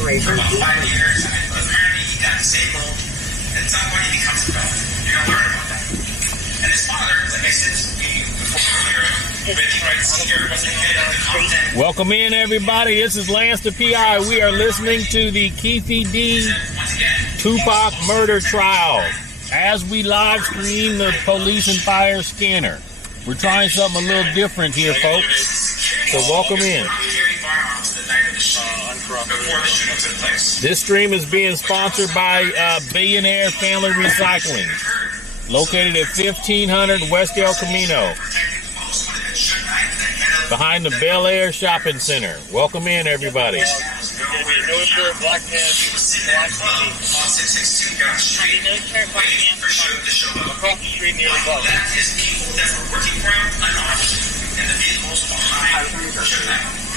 Operation. 5 years, and apparently he got disabled. At some point he becomes a felon. You're going to learn about that. And his father, like I said before earlier, welcome in, everybody. This is Lance the PI. We are listening to the Keefe D. Tupac murder trial as we live stream the police and fire scanner. We're trying something a little different here, folks. So welcome in. This stream is being sponsored by Billionaire Family Recycling, located at 1500 West El Camino, behind the BelAir Shopping Center. Welcome in, everybody.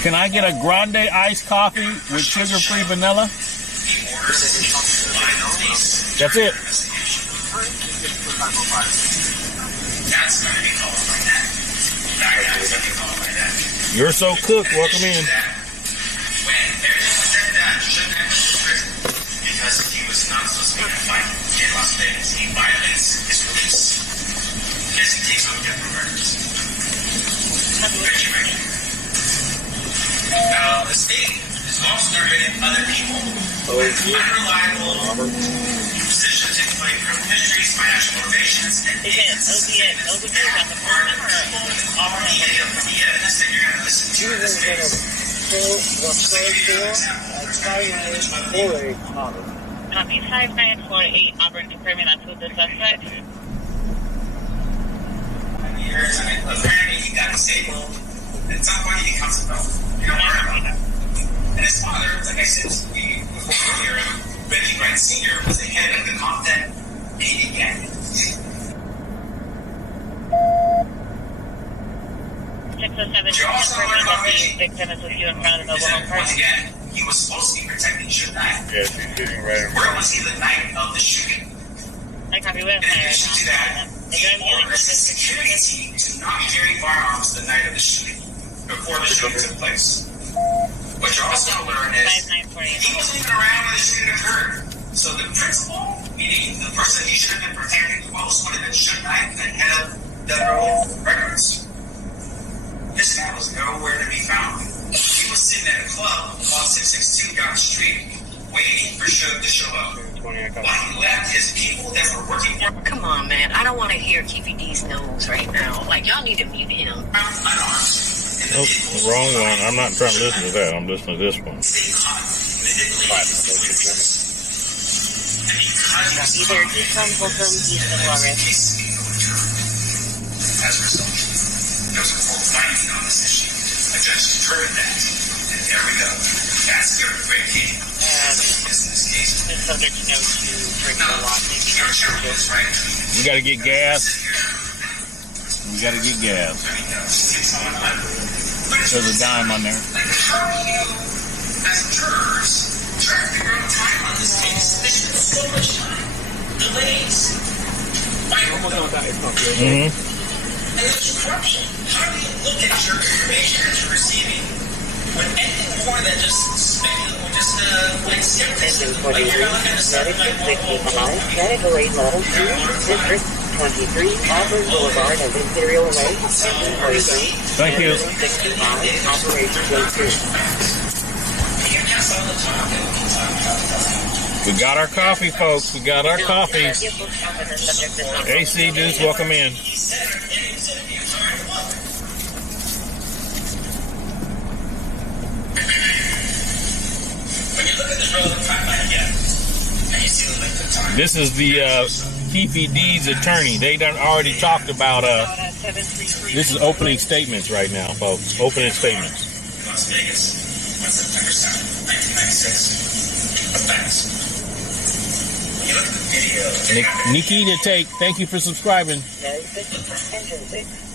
Can I get a grande iced coffee with sugar-free vanilla? That's it. You're so cooked. Welcome in. Because he was not supposed to be in a fight in Las Vegas. He violates his release. Yes, he takes on different murders. Now, the state is also targeting other people with unreliable decisions, including criminal histories, financial motivations, and the evidence that you're going to listen to in this case. Copy 5948 Auburn confirming that's who the suspect. Years, and apparently he got disabled. At some point he becomes a felon. You don't worry about that. And his father, like I said before earlier, Reggie Wright Sr. was the head of the Compton PD gang. You also learned about once again, he was supposed to be protecting Suge Knight. Yes, he's shooting right. Where was he the night of the shooting? I copy with in addition to that, he ordered his security team to not carry firearms the night of the shooting before the shooting took place. What you're also going to learn is he wasn't even around when the shooting occurred. So the principal, meaning the person he should have been protecting the most, would have been Suge Knight, the head of W Records. This guy was nowhere to be found. He was sitting at a club on 662 Down the Street, waiting for Suge to show up. While he left his people that were working for him. Come on, man. I don't want to hear Keefe D's nose right now. Like, y'all need to mute him. Nope, wrong one. I'm not trying to listen to that. I'm listening to this one. Either he's from Brooklyn, he's the Flores. As a result, there was a full finding on this issue. A judge determined that. And there we go. That's your great king. The subject knows to drink a lot. We gotta get gas. We gotta get gas. There's a dime on there. How do you, as jurors, try to figure out time on this case? There's been so much time. Delays. Mm-hmm. And there's corruption. How do you look at your information that you're receiving with anything more than just speculative or just like skepticism? Like you're looking at something like Category Level 2, District 23, Auburn Boulevard of Imperial Way, Thank you. 65, Operation J2. We got our coffee, folks. We got our coffee. AC dudes, welcome in. This is the Keefe D's attorney. They done already talked about this is opening statements right now, folks. Opening statements. Las Vegas on September 7th, 1996. When you look at the video, Nikita Take, thank you for subscribing.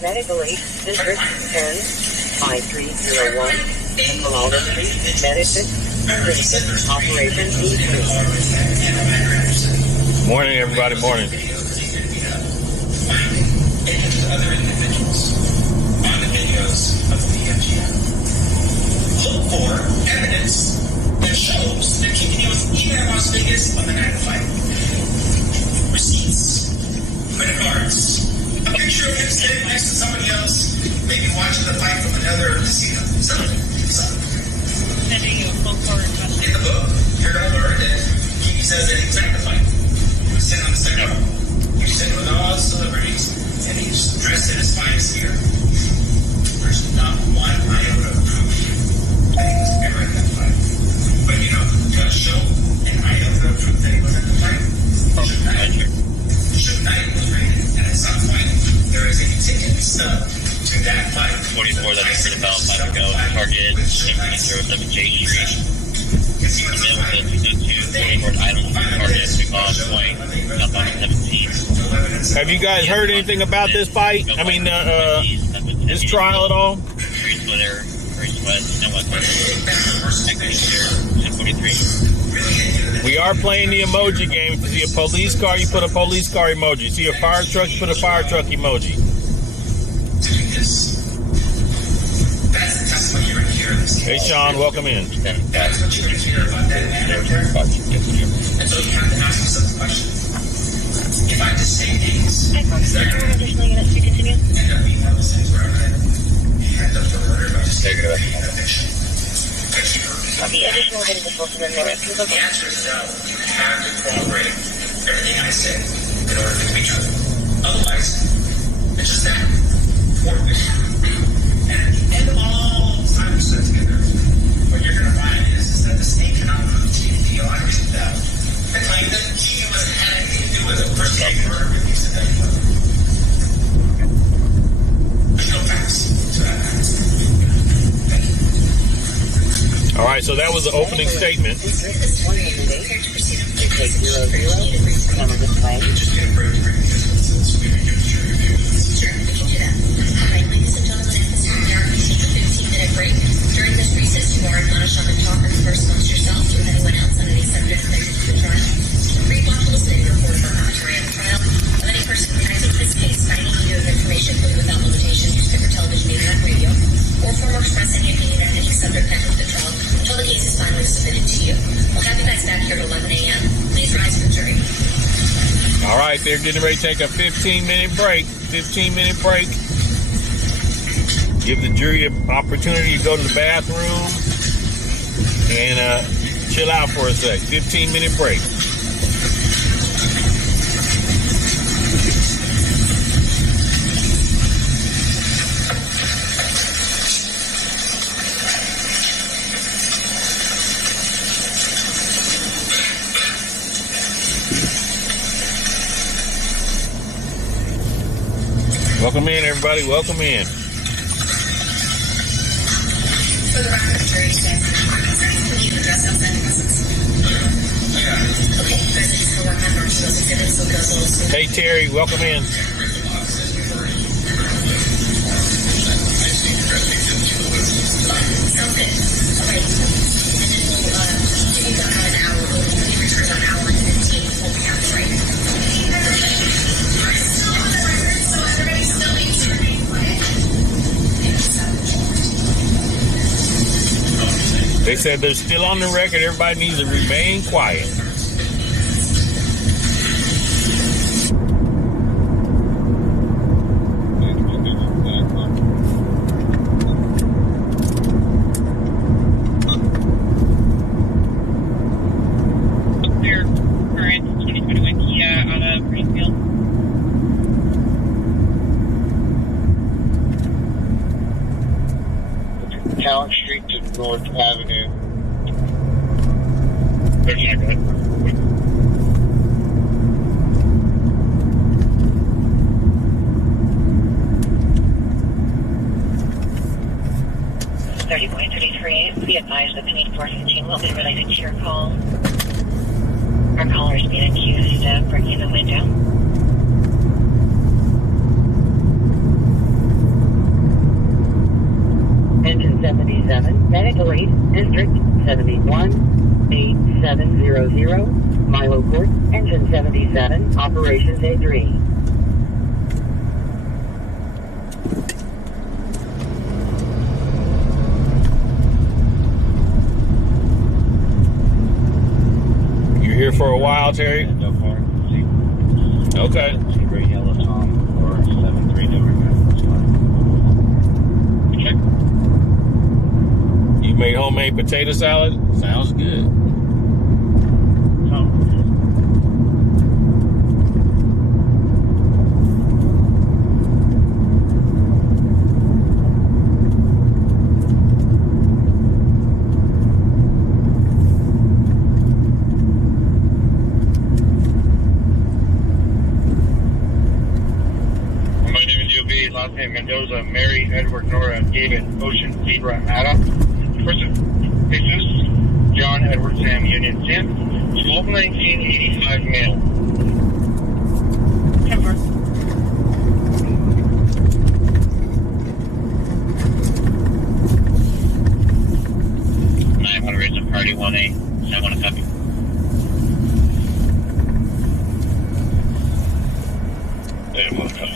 Medical Aid, District 10, 5301, Colorado Street, Medicine, Operation E3. Morning, everybody. Morning. Other individuals on the videos of the MGM. Look for evidence that shows that Vegas on the night of the fight. Receipts, credit cards, a picture of him standing next to somebody else, maybe watching the fight from another casino. Something. Sending you a full court request. In the book, you're going to learn that he says that he's at the fight. He's sitting on the second row. He's sitting with all the celebrities, and he's dressed in his finest gear. There's not one iota of proof that he was ever in that fight. But you know, to show an iota of proof that he was at the fight, Suge Knight was rated, and at some point, there is a ticket stub to that fight. 44, that's pretty about 5 ago. Target 707 J Street. And then with the 244 Island Target, we off point, up on 17. Have you guys heard anything about this fight? I mean, this trial at all? Freeze sweater, freeze sweat, no weapon. 1043. We are playing the emoji game. If you see a police car, you put a police car emoji. See a fire truck, you put a fire truck emoji. Hey, Sean, welcome in. That's what you're going to hear about that man right there. And so you have to ask yourself the question. If I just say names, is that going to Additional units to continue. end up being one of those things where I'm going to hand up for murder by just taking it up in eviction? The additional unit is supposed to be there. The answer is no. You have to corroborate everything I said in order for it to be true. Otherwise, it's just that. And at the end of all the time you spent together, what you're going to find is that the state cannot prove to you beyond reasonable doubt the claim that he wasn't had anything to do with it. First degree murder, at least at that point. There's no facts to that. Thank you. All right, so that was the opening statement. This is 188. Take 00. Camera display. Just get a break. So we can give it a review. Sure, we can do that. All right, ladies and gentlemen, at this time, we are going to take a 15-minute break. During this recess, you are admonished not to talk or converse amongst yourselves with anyone else on any subject related to the trial. Read, watch, or listen to your report or commentary on the trial of any person connected to this case by any media of information, including without limitation, newspaper, television, internet, radio, or form or express any opinion on any subject connected to the trial until the case is finally submitted to you. We'll have you guys back here at 11 a.m. Please rise for the jury. All right, they're getting ready to take a 15-minute break. 15-minute break. Give the jury an opportunity to go to the bathroom and chill out for a sec. 15-minute break. Welcome in, everybody. Welcome in. For the record, jury stands in the court. Can you address outside the presence? Okay, you guys need to work on marching those exhibits so it goes a little smooth. Hey, Terry. Welcome in. Sounds good. All right. And then we'll give you about an hour. We'll be returned on an hour and 15 before we have the break. We're still on the record, so everybody still needs to remain quiet. They said they're still on the record. Everybody needs to remain quiet. Clear current 2021 Kia out of Greenfield. Talent Street to North Avenue. There's not good. Be advised that the need for team will be related to your call. Our caller is being accused of breaking the window. Engine 77, medical aid, District 718700, Milo Court, Engine 77, Operations A3. here for a while, Terry? Go for it. Okay. Zebra Yellow Tom or 73 November. Okay. You made homemade potato salad? Sounds good. Last name Mendoza, Mary, Edward, Nora, David, Ocean, Zebra, Ada, Person, Jesus, John, Edward, Sam, Union, Tim, 12/19/85 male. Timber. 900 is a party 1A. I want to copy. I want to copy.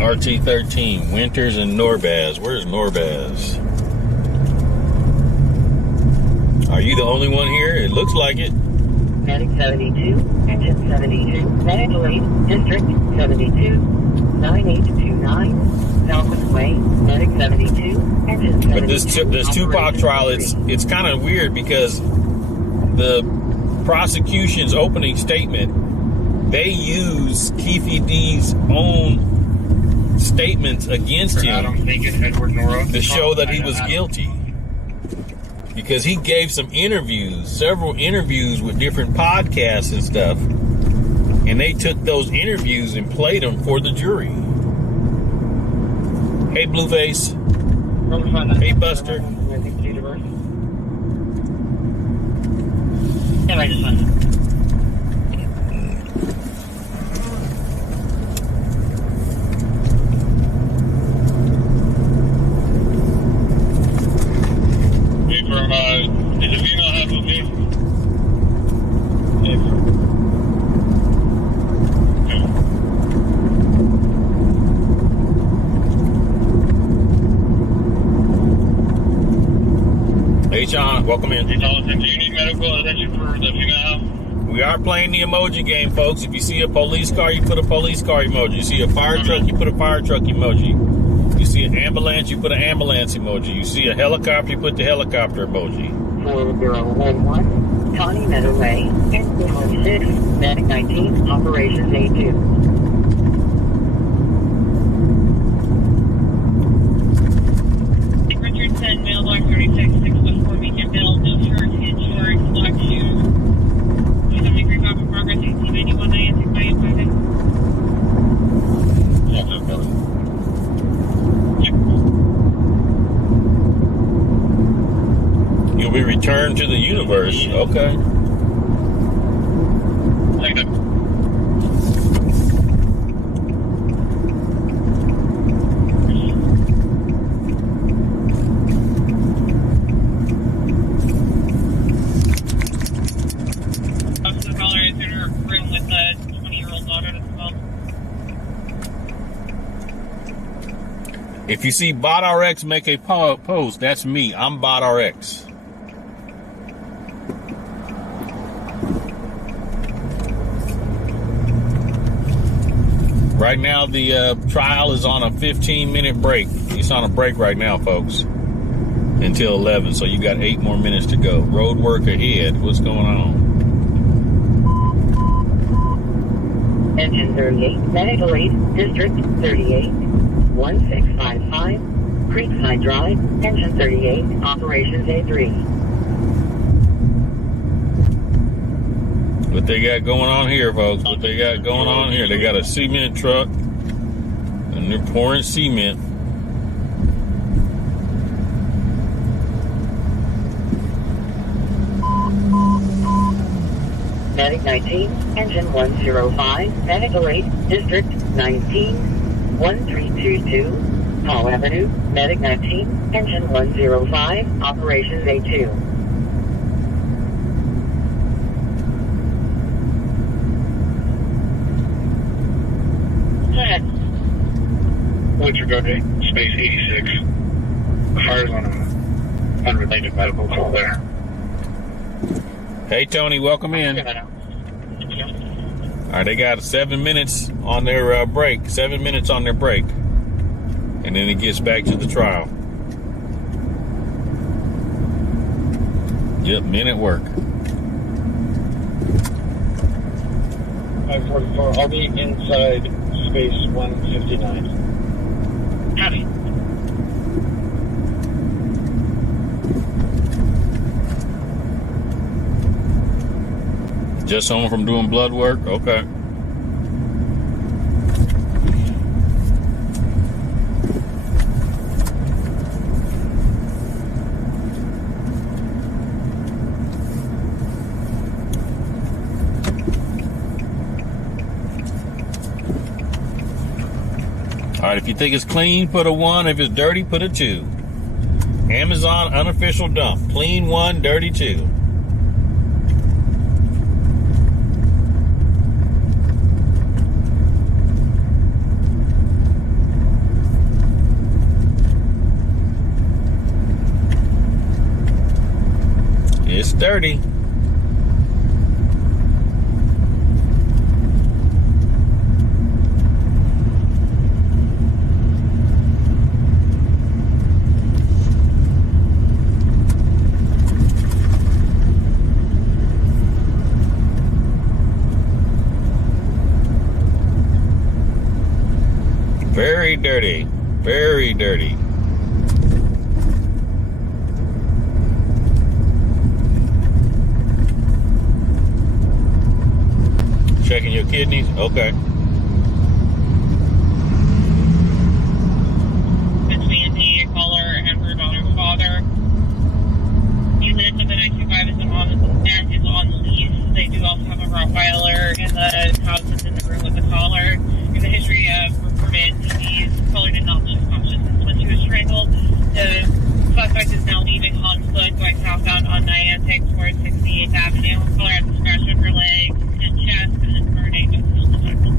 RT-13, Winters and Norbaz. Where's Norbaz? Are you the only one here? It looks like it. Medic 72, Engine 72, Medic 8, District 72, 9829, Southwest Way, Medic 72, Engine 72. But this Tupac trial, it's kind of weird because the prosecution's opening statement, they use Keefe D's own statements against him to show that he was guilty. Because he gave some interviews, several interviews with different podcasts and stuff, and they took those interviews and played them for the jury. Hey, Blueface. Hey, Buster. Yeah, I just want to. Is it female have with me? Hey, Sean, welcome in. Hey, Jonathan, do you need medical attention for the female? We are playing the emoji game, folks. If you see a police car, you put a police car emoji. You see a fire truck, you put a fire truck emoji. You see an ambulance, you put an ambulance emoji. You see a helicopter, you put the helicopter emoji. 4011, Connie Meadow Way, Engine 6, Medic 19, Operations A2. Richardson, mailbox 36, 6'4", medium build, no shorts, hand shorts, black shoes. 273 Papa Progress, 1891, INC by appointment. Yeah, no problem. You'll be returned to the universe. Okay. Like that. The caller is in her room with a 20-year-old daughter that's involved. If you see BotRx make a post, that's me. I'm BotRx. Right now, the trial is on a 15-minute break. It's on a break right now, folks, until 11. So you got 8 more minutes to go. Road work ahead. What's going on? Engine 38, Medical 8, District 38, 1655, Creekside Drive, Engine 38, Operations A3. What they got going on here, folks? What they got going on here? They got a cement truck, and they're pouring cement. Medic 19, Engine 105, Medical 8, District 19, 1322, Hall Avenue, Medic 19, Engine 105, Operations A2. Go ahead. What's your go date? Space 86. Fires on an unrelated medical call there. Hey, Tony, welcome in. All right, they got 7 minutes on their break. 7 minutes on their break. And then it gets back to the trial. Yep, men at work. 544. I'll be inside space 159. Howdy. Just home from doing blood work? Okay. All right, if you think it's clean, put a 1. If it's dirty, put a 2. Amazon unofficial dump. Clean 1, dirty 2. It's dirty. Very dirty. Very dirty. Checking your kidneys? Okay. Between the caller and her daughter's father. He lives in the 925 is on the lease. They do also have a Rottweiler in the house that's in the room with the caller. In the history of reported disease, the caller did not lose consciousness when she was strangled. The suspect is now leaving Hansfoot, going southbound on Niantic towards 68th Avenue. The caller has a scratch on her leg and chest and is burning but still detectable.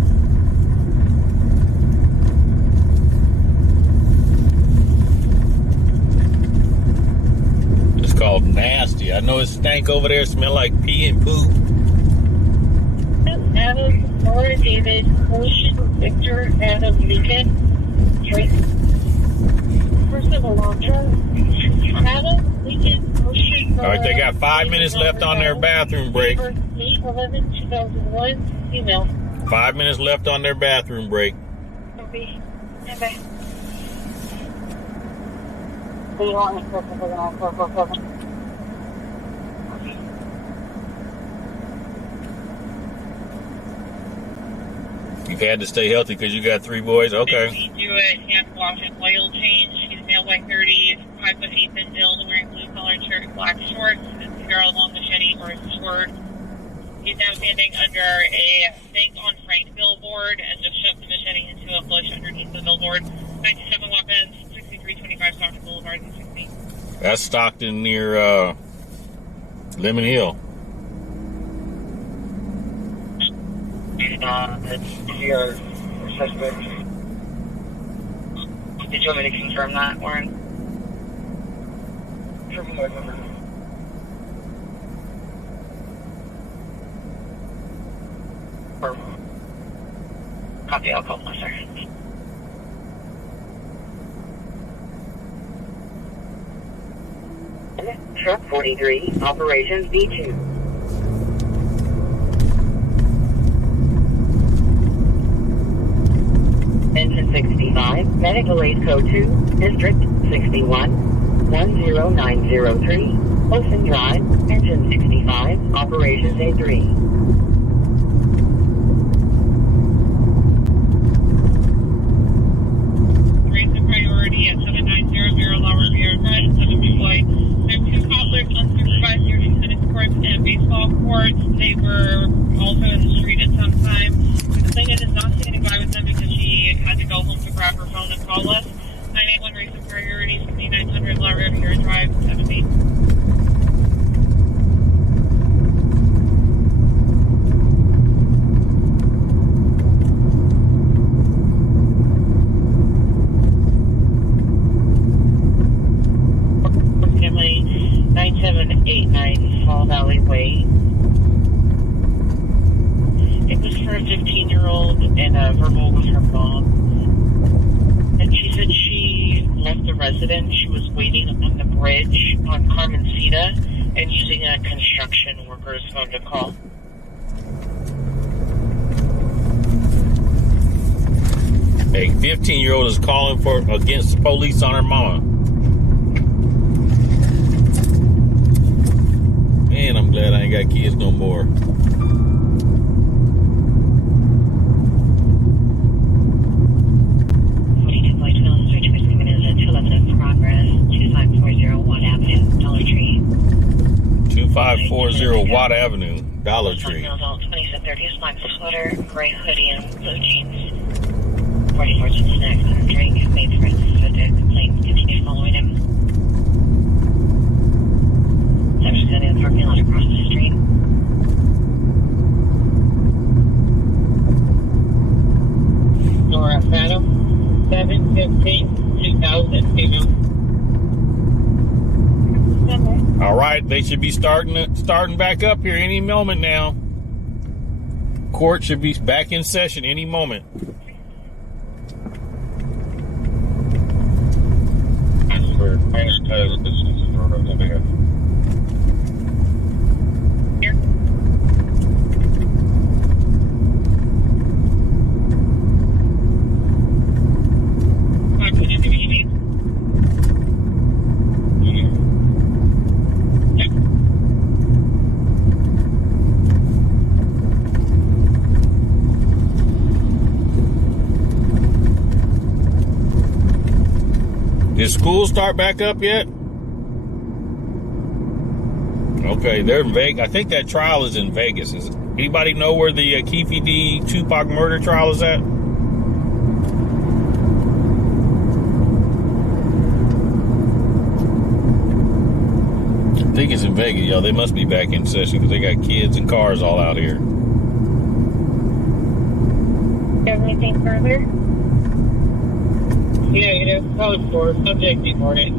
It's called nasty. I know it stank over there, smell like pee and poop. Adam, Laura, David, Ocean, Victor, Adam, Lincoln, Drake. First of all, Adam, Lincoln, Ocean. All right, they got 5 minutes left on their bathroom break. 8/11/2001, female. 5 minutes left on their bathroom break. Copy. Bye. Do you want me to put it on 447? You've had to stay healthy because you got 3 boys? Okay. We do a hand wash and oil change. He's male by 30, 5'8" thin build, wearing blue collared shirt and black shorts, and cigar along machete or a sword. He's now standing under a Think on Frank billboard and just shoved the machete into a bush underneath the billboard. 97 weapons, 6325 Stockton Boulevard and 60. That's Stockton near Lemon Hill. Your suspect. Did you want me to confirm that, Warren? Or copy, I'll call my second. Truck 43, Operations B2. Engine 65, Medical Aid Code 2, District 61, 10903, Ocean Drive, Engine 65, Operations A3. Raise the priority at 7900 Lower Riviera Drive and 7 Deploy. There are 2 toddlers unsupervised near 2 tennis courts and baseball courts. They were also in the street at some time. The thing is not standing by with them because she had to go home to grab her phone and call us. 89 Fall Valley Way. It was for a 15-year-old and a verbal with her mom. And she said she left the residence. She was waiting on the bridge on Carmencita and using a construction worker's phone to call. A 15-year-old is calling against the police on her mama. Man, I'm glad I ain't got kids no more. Watt Avenue, Dollar Tree. 2730, black sweater, gray hoodie, and blue jeans. 44 snacks and a drink. Made friends with the complaint. Continue following him. Subject in the parking lot across the street. Nora Phantom, 7/15/2000, female. All right, they should be starting back up here any moment now. Court should be back in session any moment. Did school start back up yet? Okay, they're in Vegas. I think that trial is in Vegas. Is anybody know where the Keefe D. Tupac murder trial is at? I think it's in Vegas, y'all. They must be back in session because they got kids and cars all out here. Have anything further? Yeah, you know, code for subject deported.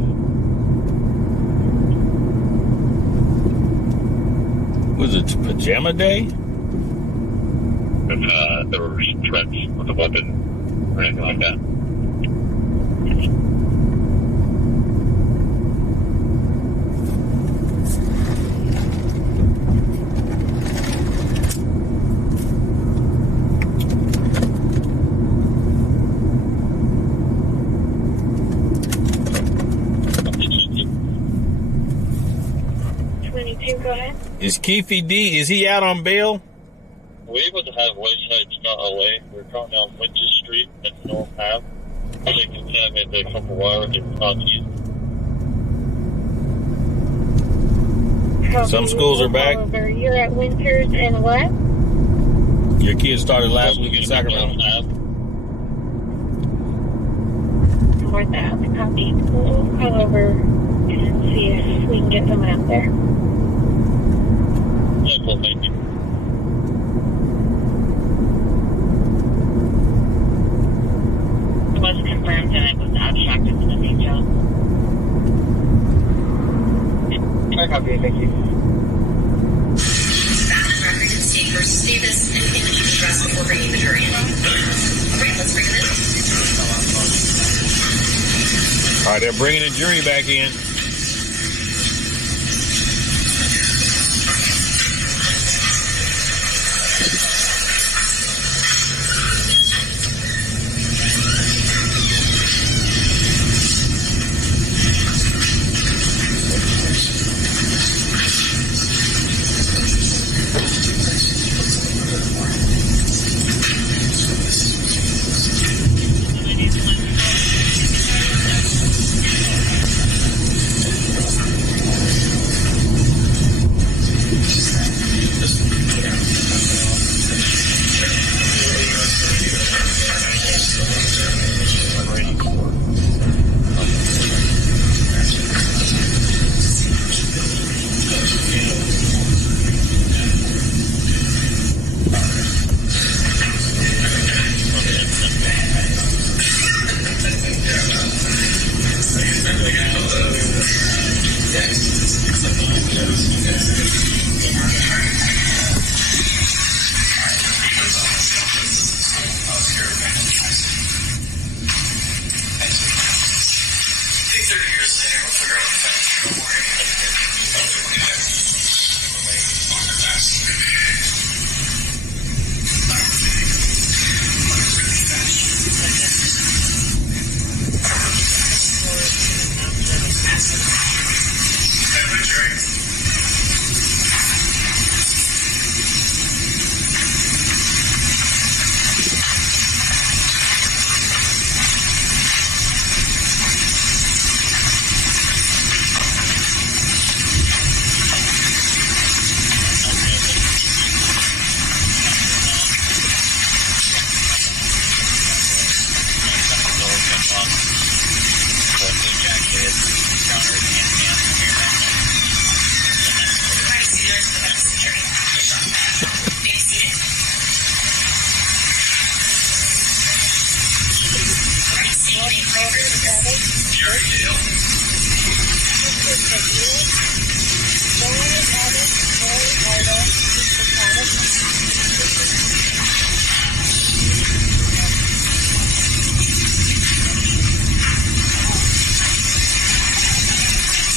Was it pajama day? If there were threats with a weapon or anything like that. Go ahead. Is Keefe D, is he out on bail? We're able to have Wayside Scott away. We're going down Winter Street and North Ave. They contaminate the couple wire and southeast. Some schools are back. You're at Winters and what? Your kids started last week in Sacramento. North Ave, copy. We'll call over and see if we can get someone out there. Well, thank you. It was confirmed and it was abstracted to the detail. I copy, thank you. Batman record and State versus Davis and image address before bringing the jury in. Alright, let's bring it in. All right, they're bringing the jury back in.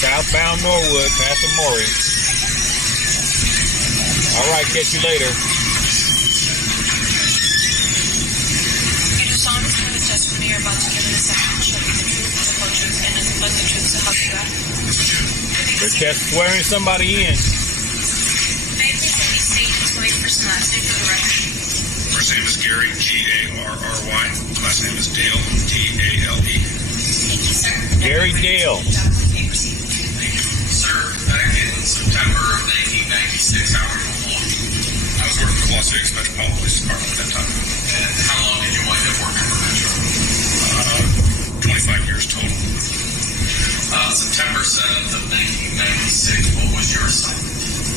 Southbound Norwood, past Amori. All right, catch you later. Your dishonest name is just when you're about to give it a second. Show you the truth, the whole truth, and nothing but the truth, so help you God. They're just swearing somebody in. May I please have you state and spell your first and last name for the record? First name is Gary, G-A-R-R-Y. Last name is Dale, D-A-L-E. Thank you, sir. Gary Dale. Okay, proceed. Sir, back in September of 1996, how were you employed? I was working for Las Vegas Metropolitan Police Department at that time. And how long did you wind up working for Metro? 25 years total. September 7th of 1996, what was your assignment?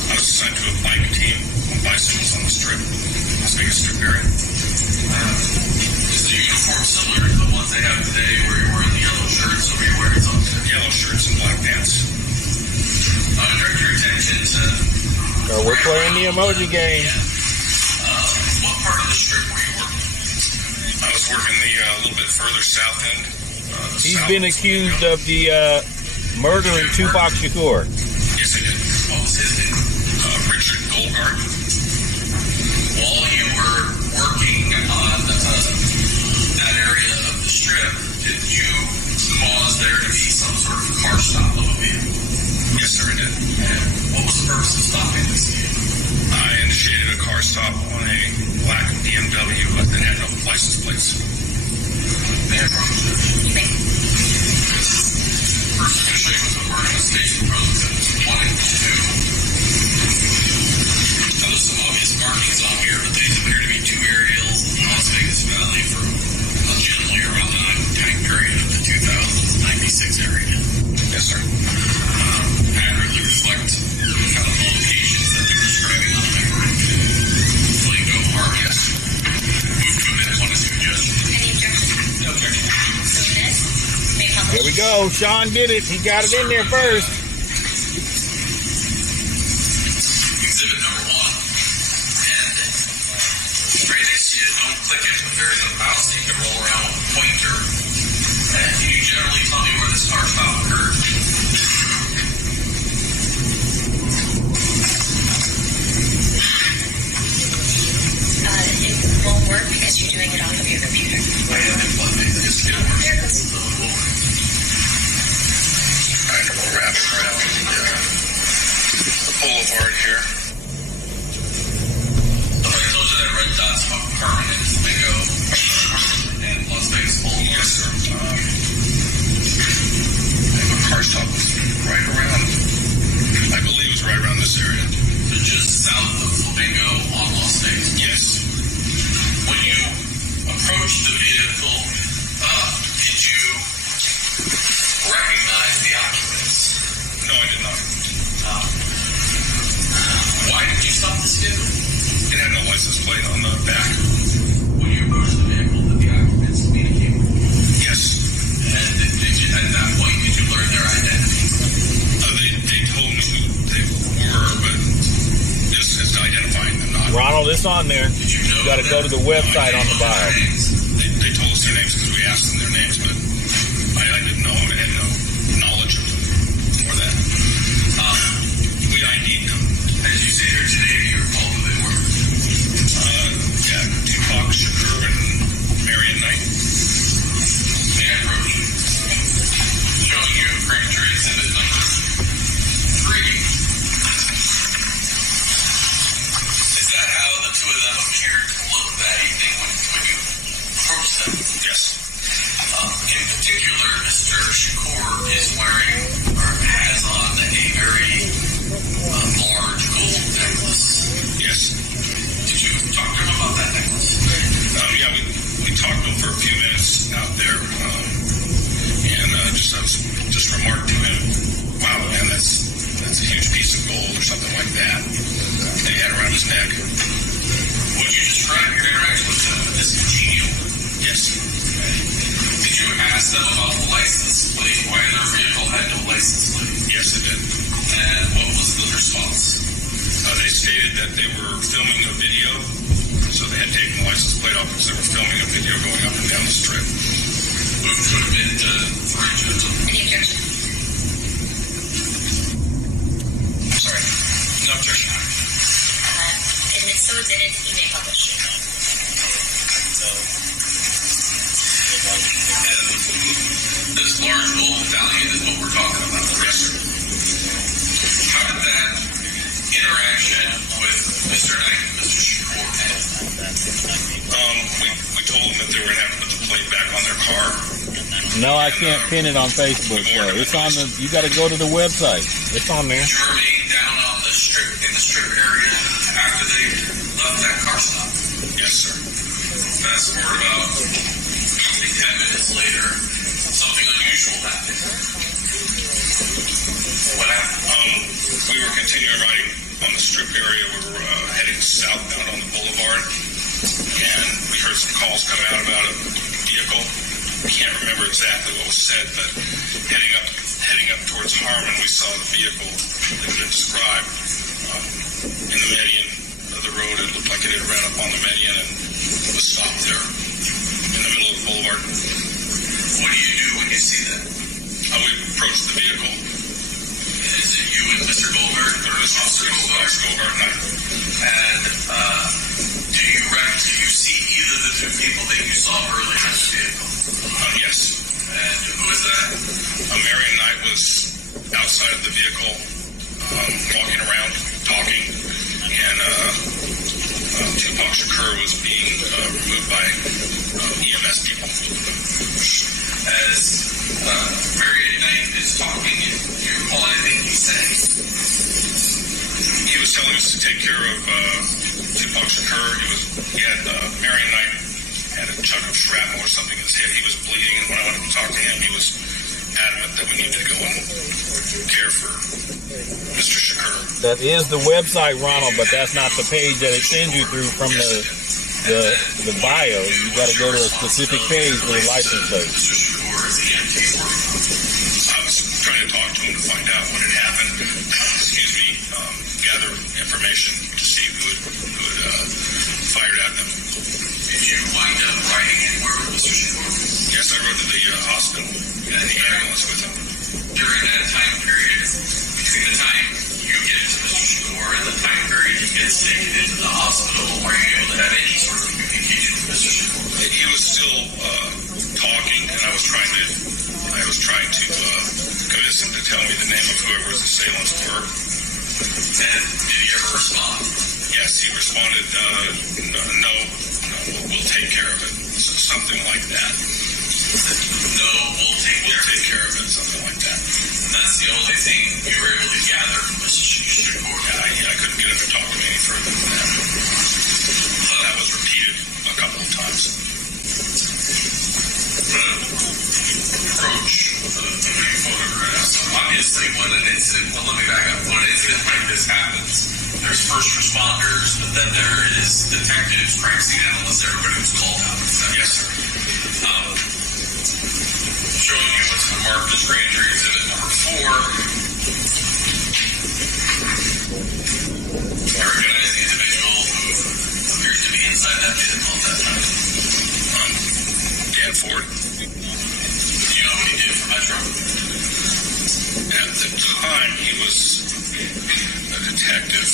I was assigned to a bike team on bicycles on the Strip, Las Vegas Strip area. Is the uniform similar to the ones they have today, where you're wearing the yellow shirts, or were you wearing something? Yellow shirts and black pants. Direct your attention to... We're playing the emoji game. What part of the Strip were you working? I was working the little bit further south end. He's been accused of the murdering Tupac Shakur. Yes, I did. What was his name? Richard Goldgard. While you were working on that area of the Strip, did you cause there to be some sort of car stop of a vehicle? Yes, sir, I did. And what was the purpose of stopping this vehicle? I initiated a car stop on a black BMW that had no license plates. May I approach this? You may. First, I'm going to show you what the murder station protocols 1 and 2. Now, there's some obvious markings on here, but these appear to be two aerials in the Las Vegas Valley from generally around the time period of the 2000s, 96 area. Yes, sir. Accurately reflect the kind of locations that they're describing on the memorandum. Flamingo Park, yes. Move to amend 1 and 2, Judge. Any objection? No objection. So this may publish. There we go. Sean did it. He got it in there first. Exhibit number 1. And right next to you, don't click it, but there is a mouse that you can roll around with a pointer. And can you generally tell me where this car stop occurred? It won't work because you're doing it off of your computer. I have it plugged in. Just get it working. There it goes. Alright, we'll wrap it around the boulevard here. So I told you that red dot's permanent Flamingo and Las Vegas Boulevard. Yes, sir. And the car stop was right around, I believe it was right around this area. So just south of Flamingo on Las Vegas? Yes. When you approached the vehicle, did you recognize the occupants? No, I did not. Why did you stop this vehicle? It had no license plate on the back. When you approached the vehicle, did the occupants communicate with you? Yes. And did you, at that point, did you learn their identities? They told me It's on there. You got to go to the website on the bio. They told us their names because we asked them their names, but I didn't know. I had no knowledge for that. We ID'd them. As you say here today, do you recall who they were? Yeah, Tupac Shakur and Marion Knight. May I approach? Showing you grand jury exhibit number 3. Is that how the two of them appeared to look that evening when you approached them? Yes. In particular, Mr. Shakur is wearing or has on a very large gold necklace. Yes. Did you talk to him about that necklace? Yeah, we talked to him for a few minutes out there, and I just remarked to him, "Wow, man, that's a huge piece of gold," or something like that he had around his neck. Would you describe your interaction with them as congenial? Yes. Did you ask them about the license plate, why their vehicle had no license plate? Yes, I did. And what was the response? They stated that they were filming a video, so they had taken the license plate off because they were filming a video going up and down the strip. Move to admit 3, Judge. Any objection? I'm sorry. No objection. Admit so admitted, you may publish. And this large gold medallion is what we're talking about. Yes, sir. How did that interaction with Mr. Knight and Mr. Shakur end? We told them that they were going to have to put the plate back on their car. No, I can't pin it on Facebook. So it's on the. You got to go to the website. It's on there. Did you remain down on the strip in the strip area after they left that car stop? Yes, sir. Fast forward about 10 minutes later, something unusual happened. What happened? We were continuing riding on the strip area. We were heading southbound on the boulevard, and we heard some calls come out about a vehicle. I can't remember exactly what was said, but heading up towards Harmon, we saw the vehicle that had been described in the median of the road. It looked like it had ran up on the median and was stopped there in the middle of the boulevard. What do you do when you see that? We approached the vehicle. Is it you and Mr. Goldberg? Or is Officer Goldberg? And do you see either of the two people that you saw earlier in the vehicle? Yes. And who is that? Marion Knight was outside of the vehicle, walking around, talking, and Tupac Shakur was being removed by EMS people. As Marion Knight is talking, do you recall anything he's saying? He was telling us to take care of Tupac Shakur. He had Marion Knight had a chunk of shrapnel or something in his head. He was bleeding, and when I went to talk to him, he was adamant that we needed to go and care for Mr. Shakur. That is the website, Ronald, but that's not the page that it sends you through from the bio. You got to go to a specific page for the license plate. Mr. Shakur is the EMT working on it. I was trying to talk to him to find out what had happened. Gather information to see who had fired at them. Did you wind up riding anywhere with Mr. Shakur? Yes, I rode to the hospital and the ambulance with him. During that time period, between the time you get to Mr. Shakur and the time period he gets taken into the hospital, were you able to have any sort of communication with Mr. Shakur? He was still talking, and I was trying to convince him to tell me the name of whoever his assailants were. And did he ever respond? Yes, he responded, no, we'll take care of it. Something like that. No, we'll take care of it. Something like that. And that's the only thing you were able to gather from Mr. Shakur? Yeah, I couldn't get him to talk to me any further than that. That was repeated a couple of times. Approach the few photographs. Obviously, when an incident, let me back up. When an incident like this happens, there's first responders, but then there is detectives, crime scene analysts, everybody who's called out. Yes, sir. Showing you what's been marked as grand jury exhibit number 4. I recognize the individual who At the time, he was a detective.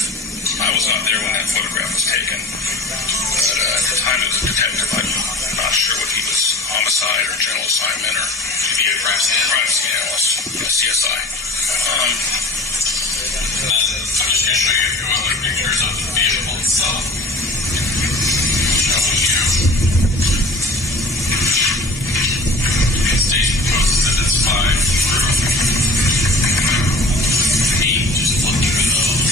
I was not there when that photograph was taken. But at the time, he was a detective. I'm not sure what he was, homicide or general assignment, or maybe a crime scene analyst, a CSI. I'm just going to show you a few other pictures of the vehicle itself. Showing you station post exhibits 5 through 8. Just look through those.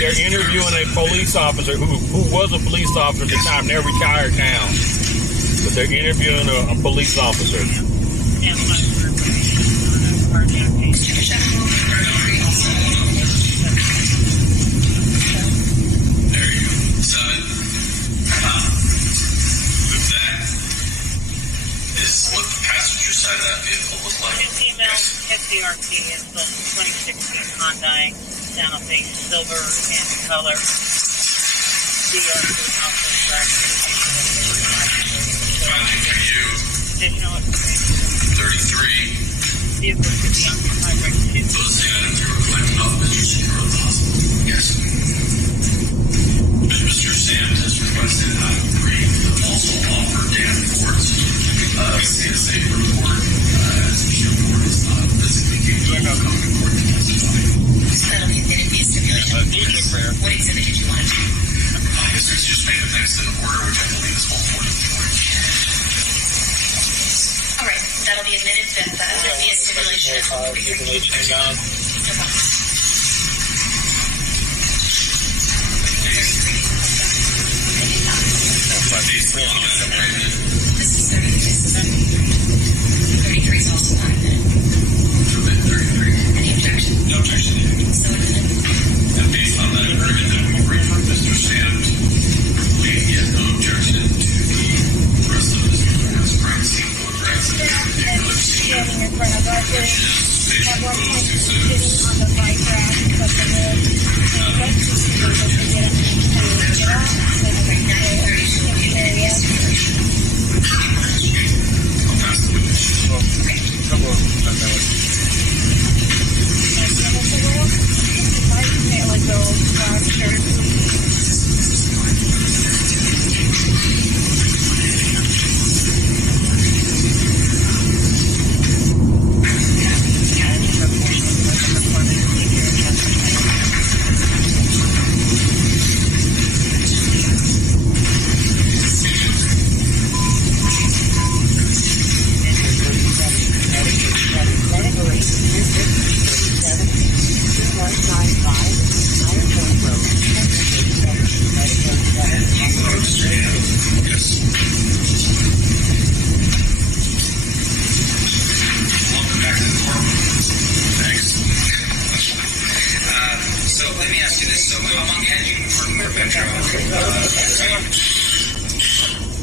They're interviewing a police officer who was a police officer at the time. They're retired now, but they're interviewing a police officer. SDRT is the 2016 Hyundai Santa Fe silver in color. Finding for you. Additional information. 33. Vehicle could be occupied by 2. Those items were collected off Mr. Secure at the hospital. Yes. Mr. Sam has requested out of 3 to also offer Dan Ford's CSA report. As Mr. Ford is not physically capable of coming to court to testify. That'll be admitted via stipulation. What exhibit did you want? I guess it's just made it next in order, which I believe is 144. All right, that'll be admitted via stipulation at 143. No problem. This is 33 is also not admitted. 33. Any objection? No objection. So admitted. And based on that agreement that we reached with Mr. Sam, we have no objection to the rest of Mr. Ford's crime scene photographs and the particular scene, which is station proposed exhibits. I'll pass the witness.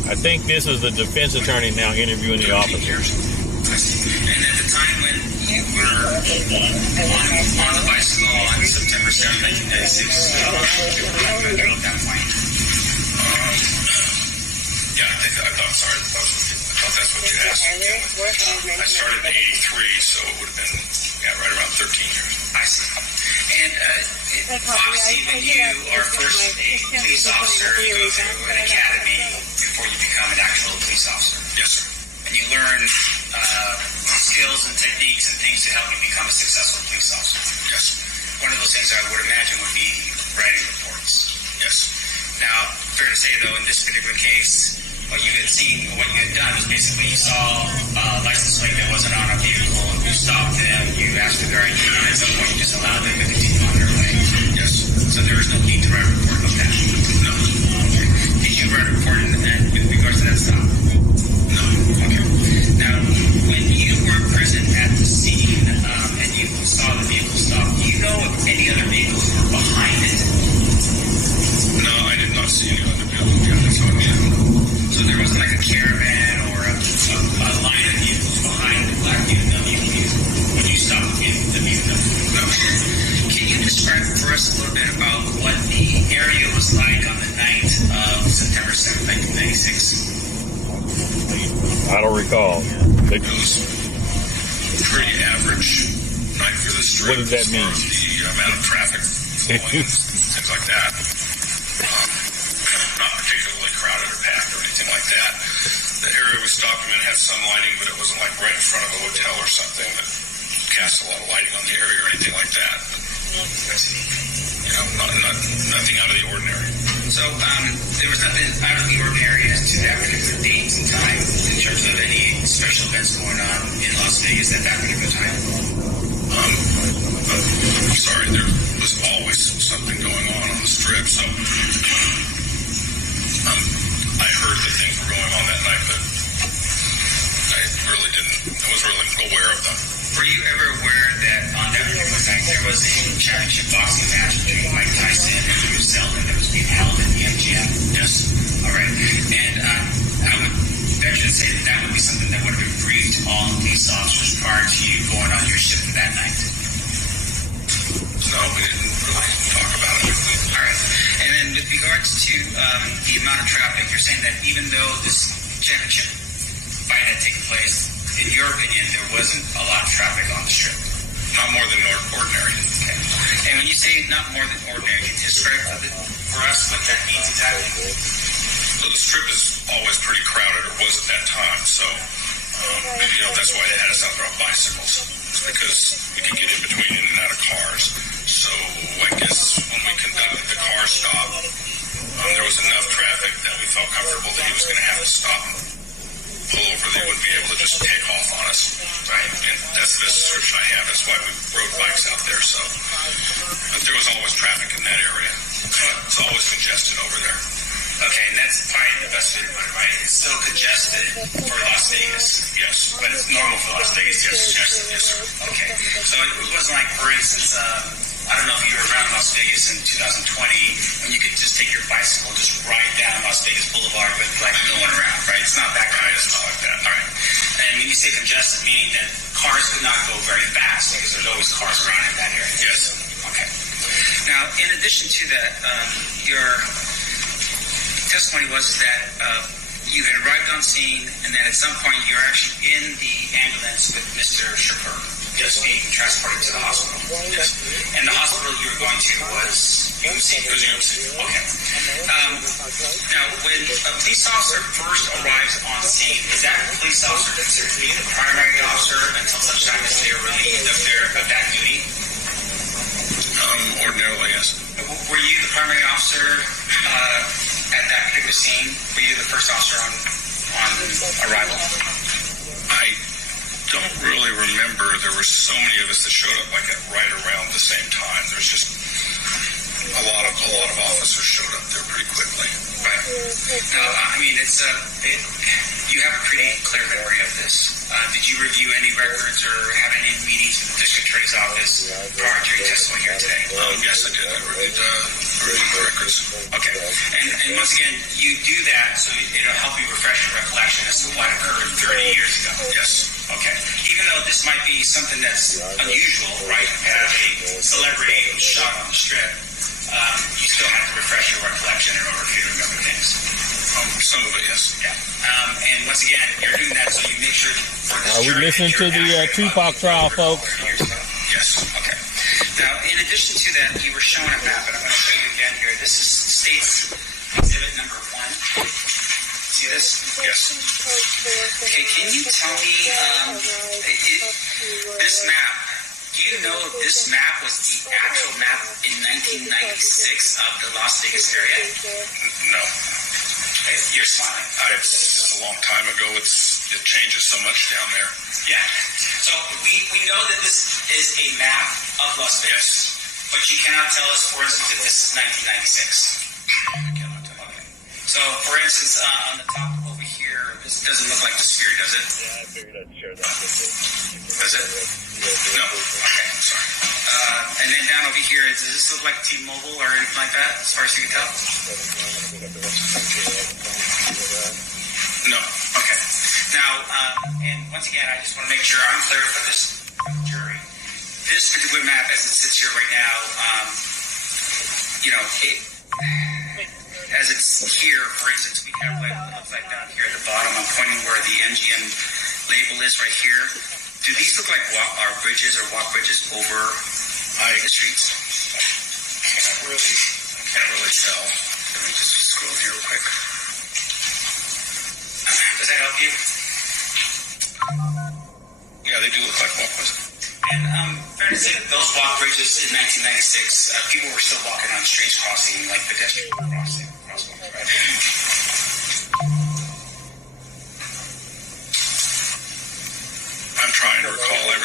I think this is the defense attorney now interviewing the officers. And at the time when you were on the bicycle on September 7th, 1996, at that point. Yeah, I thought that's what you asked. I started in 83, so it would have been right around 13 years. I see. And obviously, when you are first a police officer, you go through an academy before you become an actual police officer. Yes, sir. And you learn skills and techniques and things to help you become a successful police officer. Yes. One of those things I would imagine would be writing reports. Yes. Now, fair to say, though, in this particular case, what you had seen, what you had done was basically you saw a license plate that wasn't on a vehicle, and you stopped them, you asked the guard, and at some point you just allowed them to continue on their way. Yes. So there was no need to write a report about that. No. Okay. Did you write a report with regards to that stop? No. Okay. Now, when you were present at the scene and you saw the vehicle stop, do you know if any other vehicles were behind it? No, I did not see any other vehicles behind it, so I don't know. So there wasn't like a caravan or a line of vehicles behind the black BMW when you stopped the vehicle? No. Can you describe for us a little bit about what the area was like on the night of September 7th, 1996? I don't recall. It was a pretty average night for the street. What does that mean? The amount of traffic flowing, things like that. Not particularly crowded or packed or anything like that. The area we stopped them in had some lighting, but it wasn't like right in front of a hotel or something that cast a lot of lighting on the area or anything like that. But, nothing out of the ordinary. So there was nothing out of the ordinary as to that particular date and time in terms of any special events going on in Las Vegas at that particular time? I'm sorry, there was always something going on the strip, so I heard that things were going on that night, but I was really aware of them. Were you ever aware that on that particular night there was a championship boxing match between Mike Tyson and Bruce Seldon that was being held in the MGM? Yes. All right. And I would venture to say that would be something that would have been briefed all police officers prior to you going on your shift that night. No, we didn't really talk about it. All right. And then with regards to the amount of traffic, you're saying that even though this championship fight had taken place, in your opinion, there wasn't a lot of traffic on the strip? Not more than ordinary. Okay. And when you say not more than ordinary, can you describe for us what that means exactly? So the strip is always pretty crowded, or was at that time, so that's why they had us out there on bicycles, because we could get in between in and out of cars. So I guess when we conducted the car stop, there was enough traffic that we felt comfortable that he was going to have to stop and pull over. They wouldn't be able to just take off on us. Right? And that's the best description I have. That's why we rode bikes out there. So, but there was always traffic in that area. It's always congested over there. Okay, and that's probably the best way to put it, right? It's still congested for Las Vegas. Yes. But it's normal for Las Vegas. Yes, sir. Okay. So it wasn't like, for instance, I don't know if you were around Las Vegas in 2020 when you could just take your bicycle and just ride down Las Vegas Boulevard with like no one around, right? It's not that kind of stuff like that. All right. And when you say congested, meaning that cars could not go very fast because there's always cars around in that area. Yes. Okay. Now, in addition to that, your testimony was that you had arrived on scene, and then at some point you're actually in the ambulance with Mr. Shapur, just being transported to the hospital. Yes. And the hospital you were going to was UMC? It was UMC. Okay. Now, when a police officer first arrives on scene, is that police officer considered to be the primary officer until such time as they are relieved of that duty? Ordinarily, yes. Were you the primary officer at that particular scene? Were you the first officer on arrival? I don't really remember. There were so many of us that showed up like right around the same time. There's just a lot of officers showed up there pretty quickly. Right. Now, I mean, you have a pretty clear memory of this. Did you review any records or have any meetings with the district attorney's office prior to your testimony here today? Yes, I did. I reviewed the records. Okay. And once again, you do that so it'll help you refresh your recollection as to what occurred 30 years ago. Yes. Okay. Even though this might be something that's unusual, right? You have a celebrity who's shot on the strip. You still have to refresh your recollection in order for you to remember things. Some of it, yes. Yeah. And once again, you're doing that so you make sure for this Are we listening to the Tupac trial, folks? Yes. Okay. Now, in addition to that, you were showing a map, and I'm going to show you again here. This is State's Exhibit number 1. See this? Yes. Okay, can you tell me this map? Do you know if this map was the actual map in 1996 of the Las Vegas area? No. You're smiling. It's a long time ago. It changes so much down there. Yeah. So we know that this is a map of Las Vegas, but you cannot tell us, for instance, if this is 1996. I cannot tell you. So, for instance, on the top over here, this doesn't look like the Spirit, does it? Yeah, I figured I'd share that with you. Does it? No. Okay, I'm sorry. And then down over here, does this look like T-Mobile or anything like that, as far as you can tell? No. Okay. Now, and once again, I just want to make sure I'm clear for this jury. This particular map, as it sits here right now, as it's here, for instance, we have what it looks like down here at the bottom. I'm pointing where the MGM label is right here. Do these look like bridges or walk bridges over the streets? I can't really tell. Let me just scroll here real quick. Does that help you? Yeah, they do look like walkways. And fair to say that those walk bridges in 1996, people were still walking on streets, crossing like pedestrian crosswalks, right? I'm trying to recall. I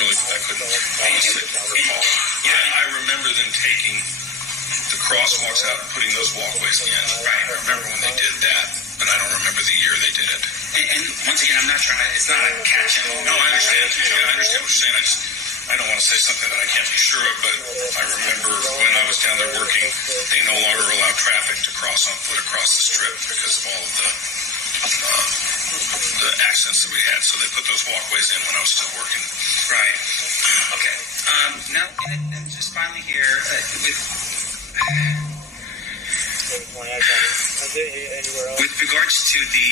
couldn't honestly recall. Yeah, I remember them taking the crosswalks out and putting those walkways in. Right. I remember when they did that, but I don't remember the year they did it. And once again, I'm not trying to, it's not a catch and No, I understand. Yeah, I understand what you're saying. I don't want to say something that I can't be sure of, but I remember when I was down there working, they no longer allowed traffic to cross on foot across the strip because of all of the accidents that we had. So they put those walkways in when I was still working. Right. Okay. Now, and just finally here, with regards to the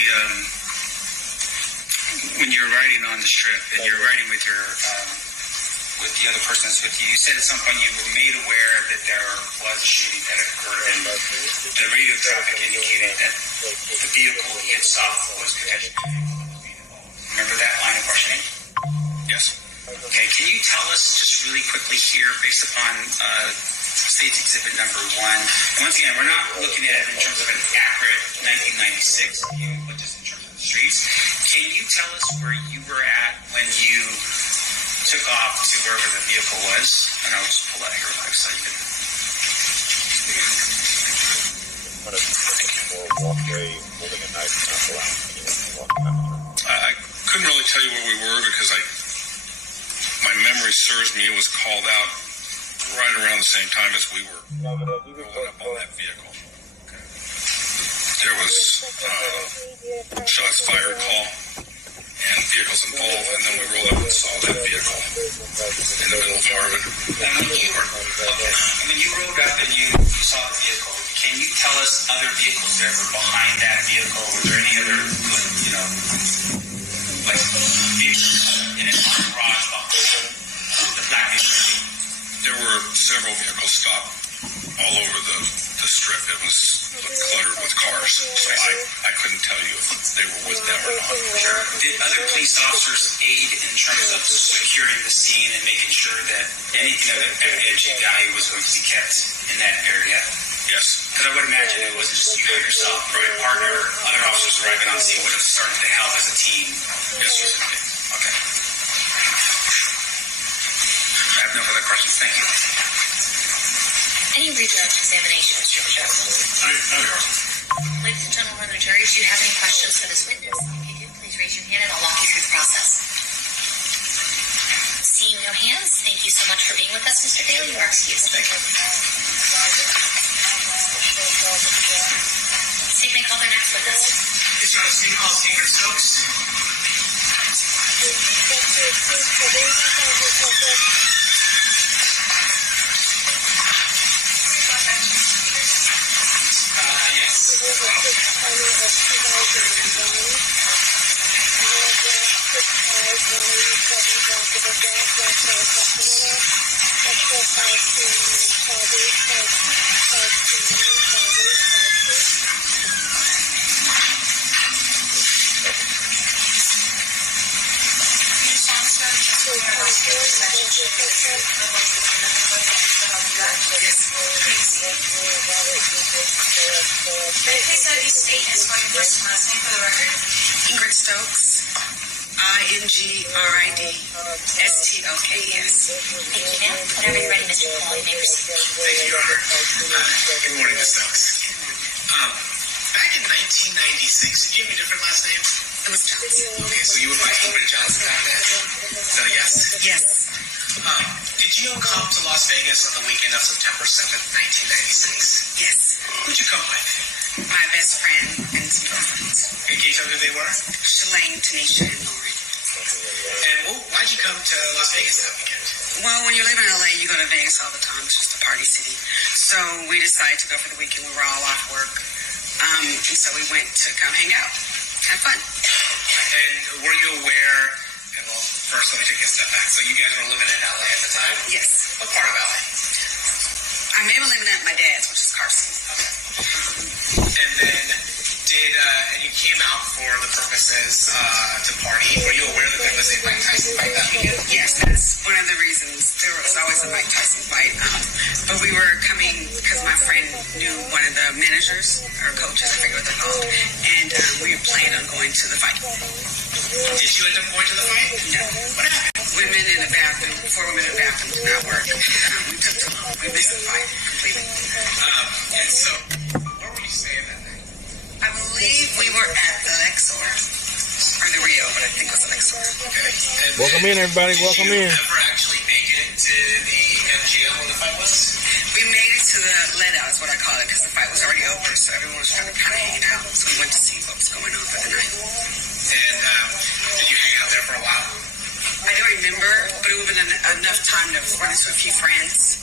when you're riding on the strip and you're riding with your with the other person that's with you, you said at some point you were made aware that there was a shooting that occurred, and the radio traffic indicated that the vehicle he had stopped was potentially involved. Remember that line of questioning? Yes. Okay, can you tell us just really quickly here, based upon State's Exhibit number 1, and once again, we're not looking at it in terms of an accurate 1996 view, but just in terms of the streets. Can you tell us where you were at when you took off to wherever the vehicle was? And I'll just pull that here real quick so you can... I couldn't really tell you where we were because my memory serves me, it was called out right around the same time as we were rolling up on that vehicle. Okay. There was shots fired call and vehicles involved, and then we rolled up and saw that vehicle in the middle of Harvard. When you rolled up and you saw the vehicle, can you tell us other vehicles that were behind that vehicle? Were there any other, vehicles in an entourage behind the black vehicle? There were several vehicles stopped all over the strip. It was cluttered with cars, so I couldn't tell you if they were with them or not. Sure. Did other police officers aid in terms of securing the scene and making sure that anything of evidentiary value was going to be kept in that area? Yes. Because I would imagine it wasn't just you and yourself, right? A partner, other officers arriving on scene would have started to help as a team. Yes, sir. Okay. I have no further questions. Thank you. Any redirect examination, Mr. Bajazzo? No, Your Honor. Ladies and gentlemen of the jury, do you have any questions for this witness? If you do, please raise your hand and I'll walk you through the process. Seeing no hands, thank you so much for being with us, Mr. Bailey. You are excused. Thank you. State may call their next witness. This is Steve Hall, Ingrid Stokes. Ingrid Stokes, INGRIDSTOKES. Thank you, ma'am. Whenever you're ready, Mr. Paul, you may proceed. Thank you, Your Honor. Good morning, Ms. Stokes. Back in 1996, did you have a different last name? It was Johnson. Okay, so you were like Ingrid Johnson back then? Is that a yes? Yes. Did you come to Las Vegas on the weekend of September 7th, 1996? Yes. Who'd you come with? My best friend and some girlfriends. Can you tell me who they were? Shalane, Tanisha, and Lauren. And why'd you come to Las Vegas that weekend? Well, when you live in LA, you go to Vegas all the time. It's just a party city. So we decided to go for the weekend. We were all off work. And so we went to come hang out. Have fun. And were you aware, and well, first let me take a step back. So you guys were living in LA at the time? Yes. What part of LA? I may have been living at my dad's, which is Carson. And then and you came out for the purposes to party. Were you aware that there was a Mike Tyson fight that weekend? Yes, that's one of the reasons. There was always a Mike Tyson fight. But we were coming because my friend knew one of the managers or coaches, I forget what they're called, and we planned on going to the fight. Did you end up going to the fight? No. What happened? Women in the bathroom, 4 women in the bathroom did not work. We took too long. We missed the fight completely. And so, where were you staying that night? I believe we were at the Lexor, or the Rio, but I think it was the Lexor. Okay. And Welcome in, everybody. Welcome in. Did you ever actually make it to the MGM where the fight was? We made it to the let out, is what I call it, because the fight was already over, so everyone was kind of hanging out. So we went to see what was going on for the night. And did you hang out there for a while? I don't remember, but it would have been enough time to run into a few friends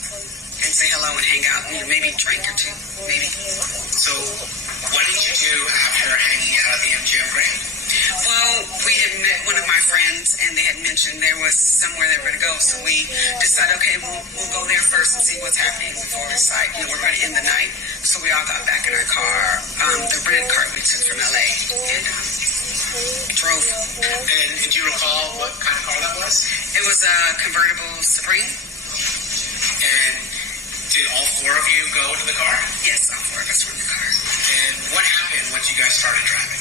and say hello and hang out, and maybe drink or two, maybe. So, what did you do after hanging out at the MGM Grand? Well, we had met one of my friends, and they had mentioned there was somewhere they were going to go, so we decided, okay, we'll go there first and see what's happening before we decide, we're going to end the night. So we all got back in our car, the rented car we took from LA, and drove. And do you recall what kind of car that was? It was a convertible Supreme. And did all 4 of you go into the car? Yes, all 4 of us were in the car. And what happened once you guys started driving?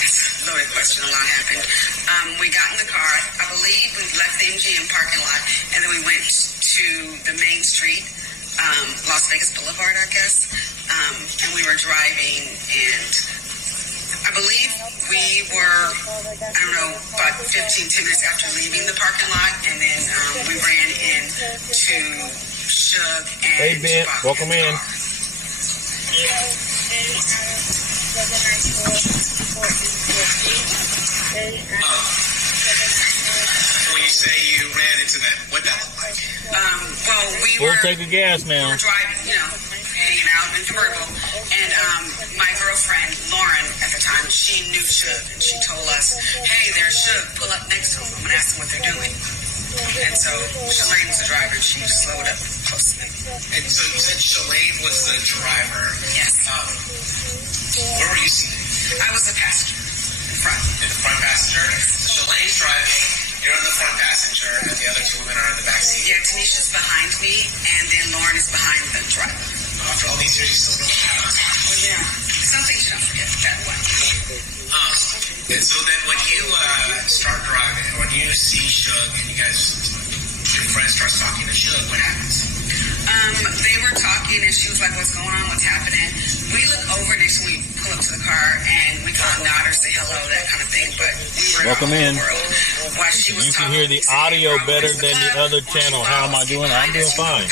That's a loaded question. A lot happened. We got in the car. I believe we left the MGM parking lot, and then we went to the main street, Las Vegas Boulevard, I guess. And we were driving, and I believe we were, about 10 minutes after leaving the parking lot, and then we ran into Suge and Hey, Ben. Tupac Welcome in. When you say you ran into them, what'd that look like? Well, We'll take the gas we now. were driving, hanging out in convertible, and my girlfriend, Lauren, at the time, she knew Suge, and she told us, hey, there's Suge, pull up next to him, I'm going to ask them what they're doing. And so Shalane was the driver, and she slowed up close to me. And so you said Shalane was the driver. Yes. Where were you seated? I was the passenger in front. In the front passenger? So Shalane's driving, you're in the front passenger, and the other two women are in the back seat? Yeah, Tanisha's behind me, and then Lauren is behind the driver. After all these years, you still don't have a car. Well, yeah. Some things you don't forget that way. And so then when you start driving, when you see Shug and you guys, your friend starts talking to Shug, what happens? They were talking, and she was like, what's going on, what's happening? We look over next when we pull up to the car, and we kind of nod or say hello, that kind of thing, but we were Welcome in. While she was You can talking, hear the audio better than the other channel. How am I doing? I'm doing fine.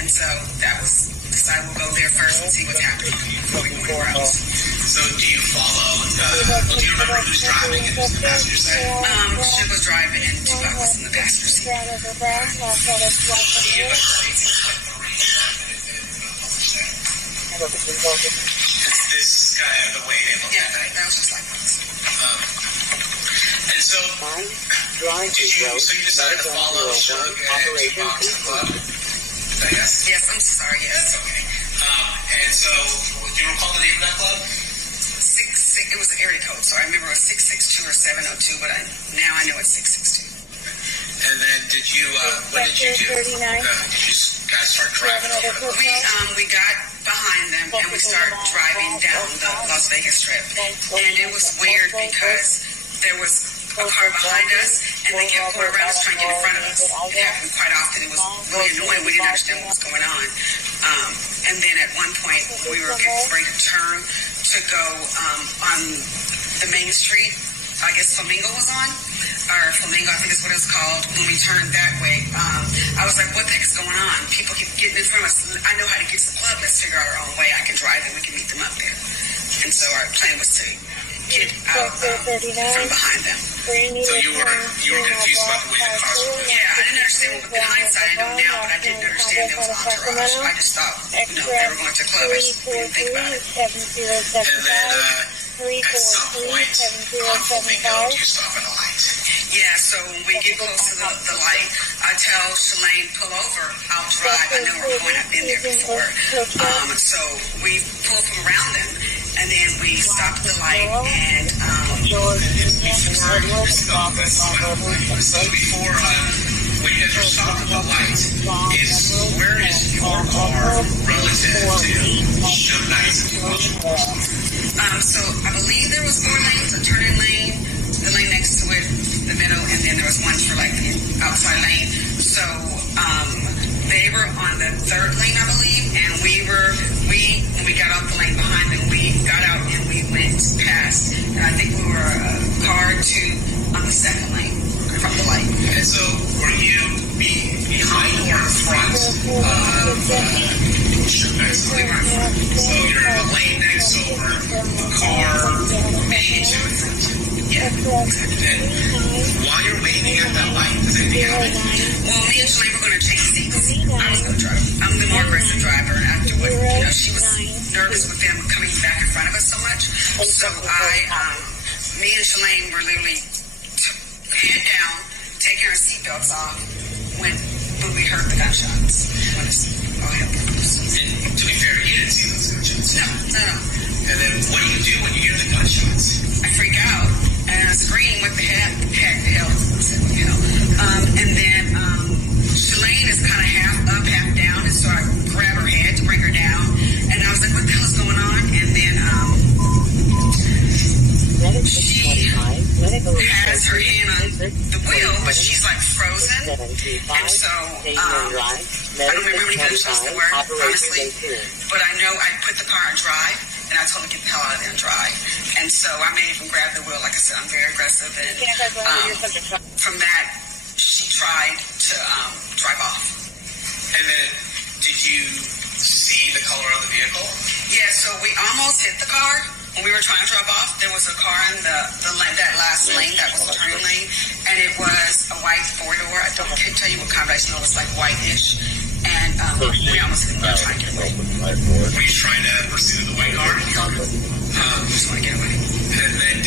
And so that was decided we'll go there first and see what's happening before we go anywhere else. So do you follow, do you remember who's driving and who's the passenger side? She was driving and Tupac was in the passenger seat. Is this kind of the way they look at it? That was just like this. And so, so you decided to follow Shug and Tupac to the club? I guess? Yes, I'm sorry, yes. Okay. And so, do you recall the name of that club? It was the area code, so I remember it was 662 or 702, but now I know it's 662. And then what did you do? Did you guys start driving over? We got behind them and we started driving down the Las Vegas Strip. And it was weird because there was a car behind us and they kept going around us trying to get in front of us. It happened quite often. It was really annoying. We didn't understand what was going on. And then at one point we were getting ready to turn to go on the main street. I guess Flamingo was on, or Flamingo, I think is what it's called. When we turned that way, I was like, what the heck is going on? People keep getting in front of us. I know how to get to the club. Let's figure out our own way. I can drive and we can meet them up there. And so our plan was to get out from behind them. So you were confused about the way the cars were moving? Yeah, I didn't understand. In hindsight, I know now, but I didn't understand there was an entourage. I just thought, they were going to a club. I just didn't think about it. And then at some point on Flamingo, do you stop at a light? Yeah, so when we get close to the light, I tell Shalane, pull over, I'll drive. I know where we're going, I've been there before. So we pull from around them, and then we stop at the light, and so before, when you guys are stopped at the light, where is your car relative to Shug Knight's and Tupac? So I believe there was 4 lanes, a turning lane, the lane next to it, the middle, and then there was one for like the outside lane. So they were on the 3rd lane, I believe, and when we got off the lane behind them, we got out and we went past, and I think we were a car or 2 on the 2nd lane from the light. And so were you behind or in front of Shug Knight's? We were in front. So you're in the lane next over a car made to in front. Yeah. And while you're waiting at that light, does anything happen? Well, me and Shalane were going to change seats. I was going to drive. I'm the more aggressive driver, and afterward, she was nervous with them coming back in front of us so much. So me and Shalane were literally head down, taking our seatbelts off when we heard the gunshots. And to be fair, you didn't see those gunshots. No. And then what do you do when you hear the gunshots? I freak out and I scream, what the hell? I said, what the hell? And then Shalane is kind of half up, half down, and so I grab her head to bring her down. And I was like, what the hell is going on? And then she has her hand on the wheel, but she's like frozen. And so I don't remember any gunshots there were, honestly. But I know I put the car on drive, and I told her to get the hell out of there and drive. And so I made her grab the wheel. Like I said, I'm very aggressive. And from that, she tried to drive off. And then did you see the color of the vehicle? Yeah, so we almost hit the car. When we were trying to drive off, there was a car in the lane, that last lane, that was the turning lane, and it was a white 4-door. I can't tell you what kind, but I just know it was like whitish. And and we almost didn't try to get away. Were you trying to pursue the white car? Just want to get away. And then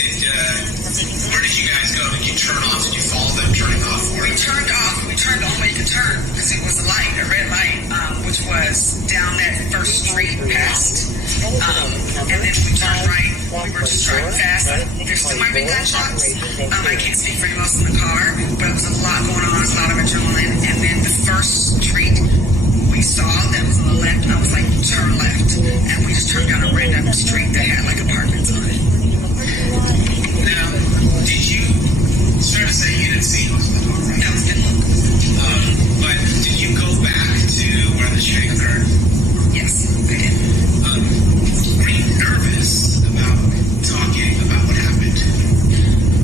where did you guys go? Did you turn off? Did you follow them turning off? We turned off. We turned the only way you could turn because it was a light, a red light, which was down that first street past. And then we turned right. We were just driving fast. There still might be gunshots. I can't speak for anyone else in the car, but it was a lot going on. It was a lot of adrenaline. And then the first street we saw that was on the left, I was like, turn left. And we just turned down a random street that had like apartments on it. Now, did you, it's fair to say you didn't see most of the car, right? That was good look. But did you go back to where the shooting occurred? Yes, I did. Were you nervous about talking about what happened?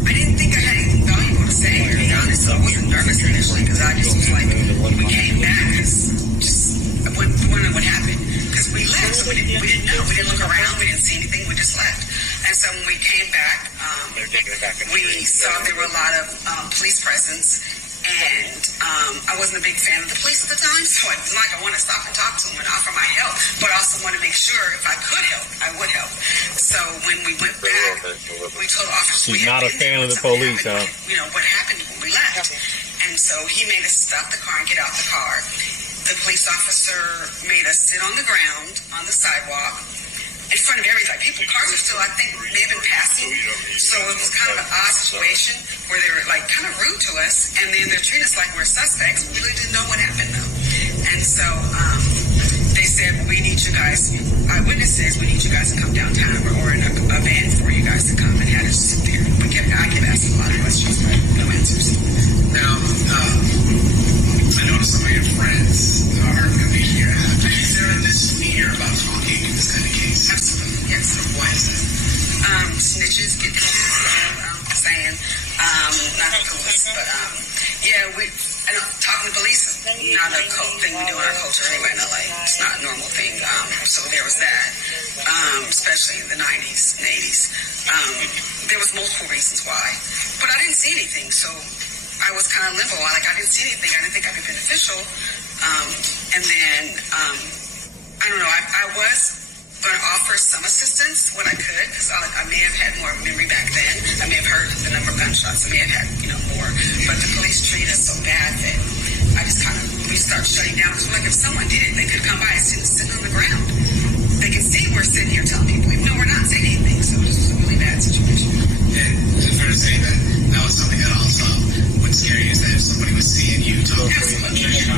I didn't think I had anything valuable to say, to be honest. I wasn't nervous initially because I just was like, we came back because I wondering what happened. Because we left, so we didn't know. We didn't look around. We didn't see anything. We just left. And so when we came back, we saw there were a lot of police presence. And I wasn't a big fan of the police at the time, so it was like I wanted to stop and talk to them and offer my help, but I also wanted to make sure if I could help, I would help. So when we went back, we told officers She's not a fan of the police, huh? You know, what happened when we left. And so he made us stop the car and get out the car. The police officer made us sit on the ground, on the sidewalk, in front of everything. Cars are still, I think, may have been passing. So it was kind of an odd situation where they were like kind of rude to us, and then they're treating us like we're suspects. We really didn't know what happened though. And so they said, we need you guys, eyewitnesses, we need you guys to come downtown. We're ordering a van for you guys to come, and had us sit there. I kept asking a lot of questions, but no answers. Now, I noticed some of your friends are going to be here. Is there this fear about talking in this kind of case? Absolutely, yes. Why is that? Snitches get saying, not the police, but yeah, talking to police is not a thing we do in our culture anyway in LA. It's not a normal thing. So there was that, especially in the 90s and 80s. There was multiple reasons why, but I didn't see anything, so I was kind of limbo. I didn't see anything. I didn't think I'd be beneficial. And then, I don't know, I was going to offer some assistance when I could, because I may have had more memory back then. I may have heard the number of gunshots. I may have had, more. But the police treat us so bad that I just we start shutting down. Because if someone did it, they could come by and sit on the ground. They can see we're sitting here telling people, even though we're not saying anything. So this was a really bad situation. And is it fair to say that was something that also what's scary is that if somebody was seeing you talk to you, I'm just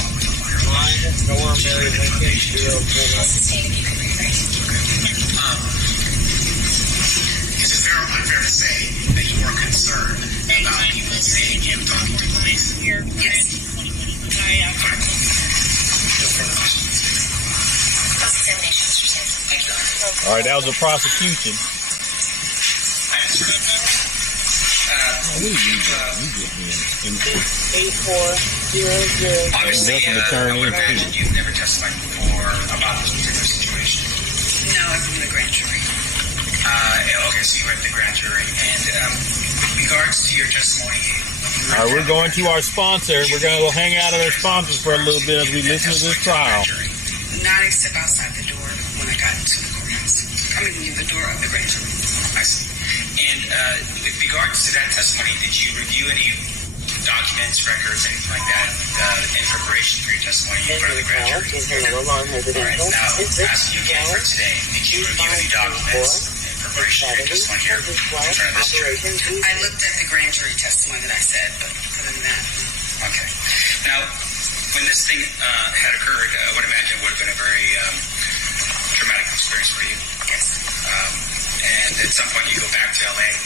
following the line. Go on, Mary. Is it fair or unfair to say that you are concerned about people seeing you talking to police? Yes. All right, that was a prosecution. Obviously, I would imagine you've never testified before about this particular situation. No, I've been in the grand jury. Okay, so you went to the grand jury. And with regards to your testimony... All right, we're going to our sponsor. We're going to go hang out at our sponsors for a little bit as we listen to this trial. Not except outside the door when I got to the courthouse. I mean, the door of the grand jury. I see. And with regards to that testimony, did you review any documents, records, anything like that in preparation for your testemony in front of the grand jury? All right, now, asking you again for today, did you review any documents in preparation for your testimony here in front of this jury? I looked at the grand jury testimony that I said, but other than that... Okay. Now, when this thing had occurred, I would imagine it would have been a very traumatic experience for you. Yes. And at some point you go back to LA?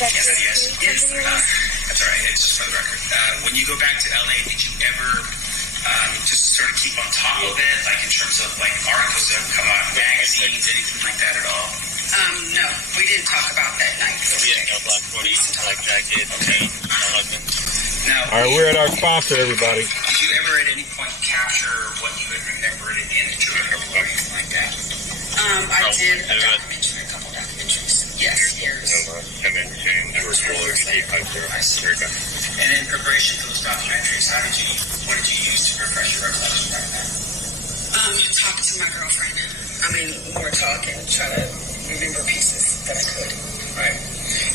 Yes. That's all right. It's just for the record. When you go back to LA, did you ever just sort of keep on top of it, like in terms of like articles that have come out, magazines, anything like that at all? No, we didn't talk about that night. Yeah, no black bodies, black jacket, paint, weapons. Now, all right, we're at our sponsor, everybody. Did you ever at any point capture what you had remembered in the jury or anything like that? I did a couple documentaries. Yes, years. And in preparation for those documentaries, what did you use to refresh your recollection right now? Talk to my girlfriend. I mean, more talk and try to remember pieces that I could. Right.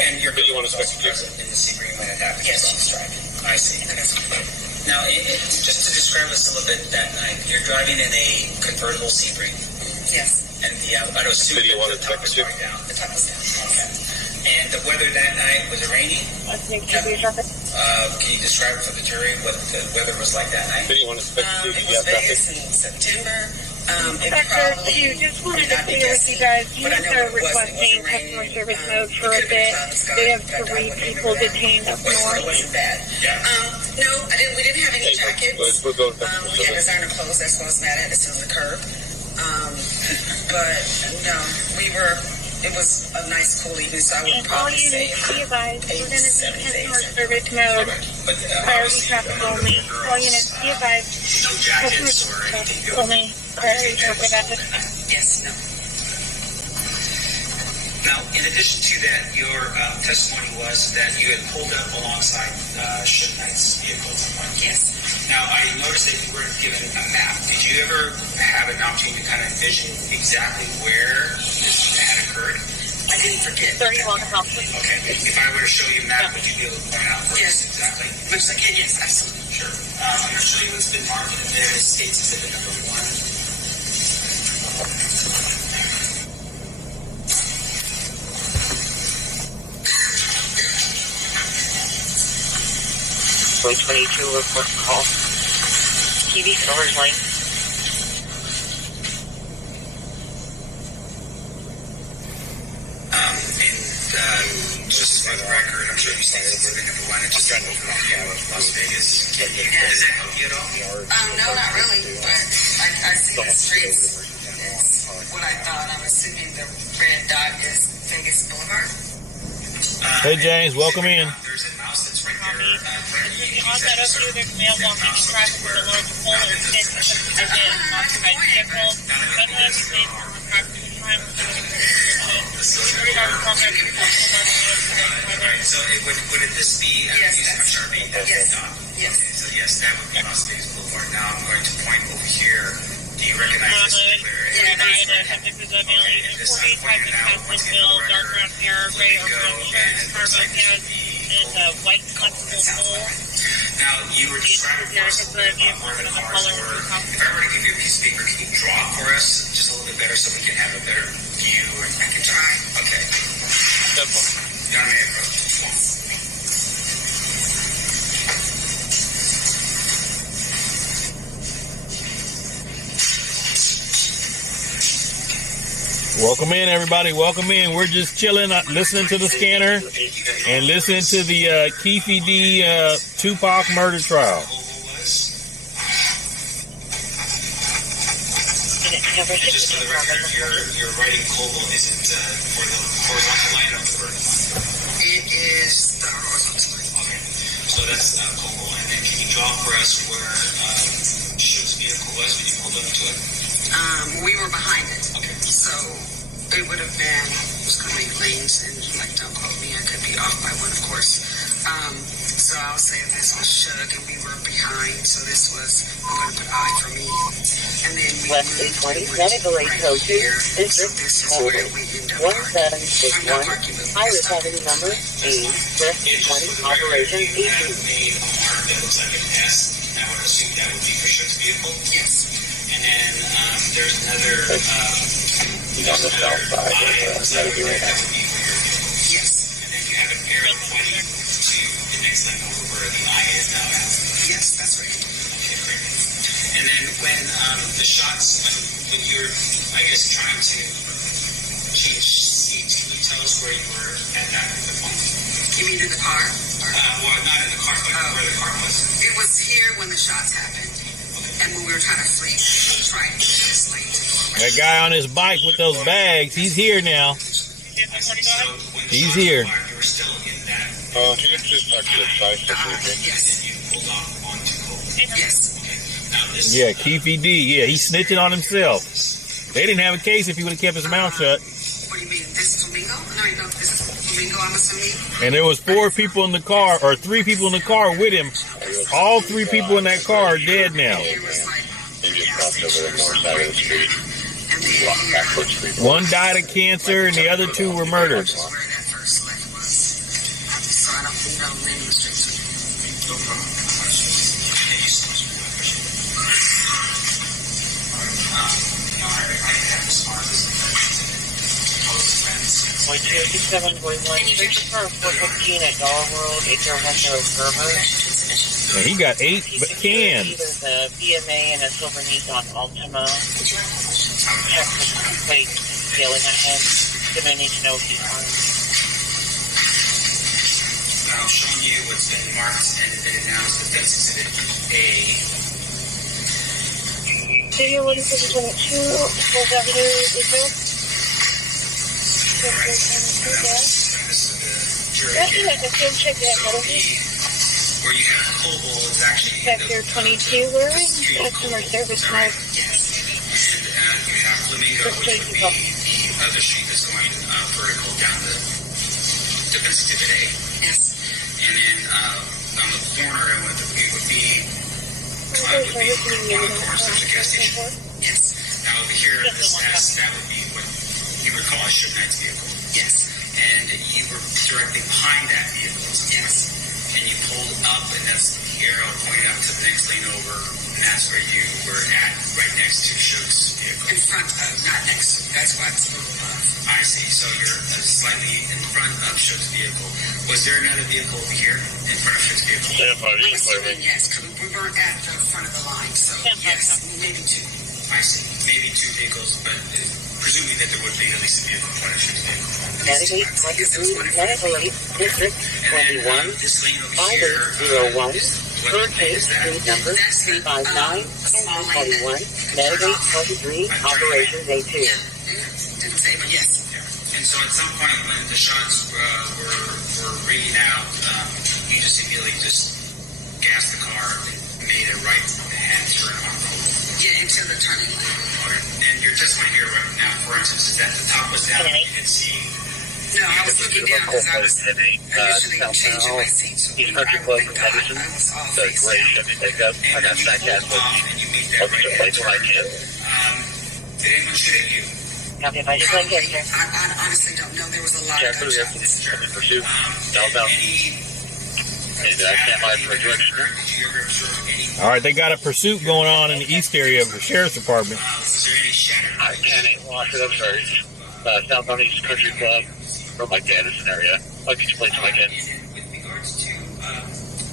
And your girlfriend was also present in the Sebring when it happened? Yes, she's driving. I see. Now, just to describe us a little bit that night, you're driving in a convertible Sebring. Yes. And I would assume the top was going down. The top is down. Okay. And the weather that night, was it rainy? Can you describe for the jury what the weather was like that night? It was Vegas in September. It Dr. probably Q, just wanted would to not be clear with you guys. You but I guys know are it wasn't requesting raining. customer service mode for It a could have been bit. cloud sky. They have That 3 would people remember that. detained up It north. wasn't bad. Yeah. No, we didn't have any jackets. We had designer clothes. That's what I was mad at. It's on the curb. But no, it was a nice cool evening, so I would And all probably say units, be advised, we're going to be 7 days. customer service mode. But Priority traffic only. All units, be advised, no customer jackets or anything service going. only. Priority traffic only. Yes, no. Now, in addition to that, your testimony was that you had pulled up alongside Suge Knight's vehicle at some point. Yes. Now, I noticed that you weren't given a map. Did you ever have an opportunity to kind of envision exactly where this had occurred? I didn't forget. 31 House. Okay. If I were to show you a map, would you be able to point out where Yes. exactly? Much as I can, yes, absolutely. Sure. I'm going to show you what's been marked in there. It states exhibit number 1. report call. TV Silver's Lane. Just for the record, I'm sure you see exhibit number 1. It's just over Las Vegas. Does that help you at all? No, not really, but I see the streets. It's what I thought. I'm assuming the red dot is Vegas Boulevard. Hey, James, welcome in. There's a mouse that's right there. On that upview, there's mailbox traffic with a large pole or fence that has been occupied vehicle. But not everything on traffic is time. So would this be Yes, using a Sharpie? Yes. Yes. Okay, so yes, that would be Las Vegas Boulevard. Now I'm going to point over here. Do you recognize this clear area? Dark brown hair, gray or brown shirt, cargo pants, and a white flexible pole. Now, you were describing for us where the cars were. If I were to give you a piece of paper, can you draw it for us just a little bit better so we can have a better view? I can try. Okay. Simple. You want me to approach? Yes. Welcome in, everybody. Welcome in. We're just chilling, listening to the scanner and listening to the Keefe D. Tupac murder trial. Just for the record, you're writing Koval. Is it for the horizontal line or the vertical line? It is the horizontal line. Okay. So that's Koval. And then can you draw for us where Suge's vehicle was when you pulled up to it? We were behind it. Okay. So it would have been, there's going to be lanes, and like, don't quote me, I could be off by one, of course. So I'll say this was Suge, and we were behind, so this was, I'm going to put I for me. And then we Less than 20 category code 2. District holding 1761. Highway property number A. Less than 20. Operation 18. Made a mark that looks like an S. I would assume that would be for Suge's vehicle. Yes. And then there's another on the south side. that would be for your vehicle. Yes. And then you have an arrow pointing to the next lane over where the I is now at. Yes, that's right. Okay, great. And then when the shots, when you're, I guess, trying to change seats, can you tell us where you were at that point? You mean in the car? Well, not in the car, but where the car was. It was here when the shots happened. And when we were trying to sleep, we tried to get this lane to go away. That guy on his bike with those bags, he's here now. He's here. You were still in that. You can just talk to the side. Yes. You pulled off onto Cole. Yes. Now this. Yeah, Keefe D. Yeah, he's snitching on himself. They didn't have a case if he would have kept his mouth shut. What do you mean? This Flamingo? No, this is Flamingo, I'm assuming. And there was 4 people in the car, or 3 people in the car with him. All 3 people in that car are dead now. They just crossed over the north side of the street. Walked backwards. One died of cancer, and the other 2 were murdered. So I don't know the name of the street. No problem. Point 267 going 1 for 415 at Dollar World, 8010 Gerber. And he got 8 cans. There's a BMA and a silver Nissan Altima. Check the plate, yelling at him. Gonna need to know if he's armed. I'll show you what's been marked and been announced. Defense Exhibit A. Studio 162, 4th Avenue, Israel. Actually, I can still check that out. Where you have Coble is actually Sector 22, where is customer service mode? And you have Flamingo, which would be the other street that's going vertical down the Defense Exhibit A. Yes. And then on the corner, it would be on the corner, there's a gas station. Yes. Now over here, this test, that would be what you would call a Shipman's vehicle. Yes. And you were directly behind that vehicle. Yes. And you pulled up, and that's the arrow pointing up to the next lane over, and that's where you were at, right next to Shook's vehicle. In front of, not next to. That's why it's a little above. I see. So you're slightly in front of Shook's vehicle. Was there another vehicle over here in front of Shook's vehicle? Yeah, I'm assuming yes, because we weren't at the front of the line. So yes, maybe 2. I see. Maybe 2 vehicles, but presuming that there would be at least a vehicle in front of Shook's vehicle. Navigate 23, District 21, This lane over here, 501, Hurricane Street number 359 and 321, Navigate 23, Operations A2. Yeah, didn't say, but yes. And so at some point when the shots were ringing out, you just immediately just gassed the car and made a right-hand turn on Coble. Yeah, into the turning lane. And your testimony here right now, for instance, is that the top was down, you didn't see. No, I was looking down because I was initially changing my seat. So East Country Club in Edison. I was off The great Chevy pickup. I got fat gas with And you made that I'll just play right-hand what I turn. can. Did anyone shoot at you? Okay, if I just like it, I honestly don't know. There was a lot Yeah, of put it up gunshots. in pursuit. Downtown. And I can't buy for a direction. Did you ever observe any? All right, they got a pursuit going on in the east area of the sheriff's department. Was there any shatter? I can't wash it. I'm sorry. Southbound East Country Club from my Addison area. I'll explain to my kid. And with regards to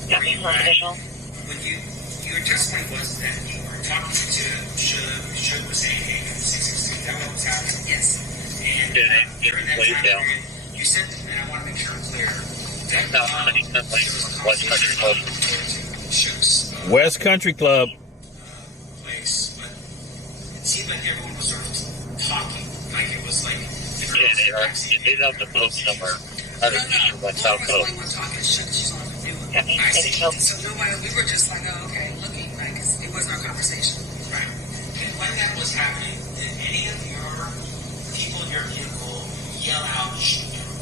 yeah, official. when your testimony was that you were talking to Should was saying, hey, 662, that was happening. Yes. And during that laid time down. period, you said, and I want to make sure I'm clear, that No, I think that's like West Country Club. Shook's West Country Club. place, but it seemed like everyone was sort of talking, like it was like the Yeah, girls they in the are. backseat. They have the boat somewhere. Out of East or West South was Coast. the only one talking to Shook. She's on the new one. Okay, I see. so So nobody, we were just like, oh, okay, looking, right? Because it wasn't our conversation. Right. And when that was happening, did any of your people in your vehicle yell out,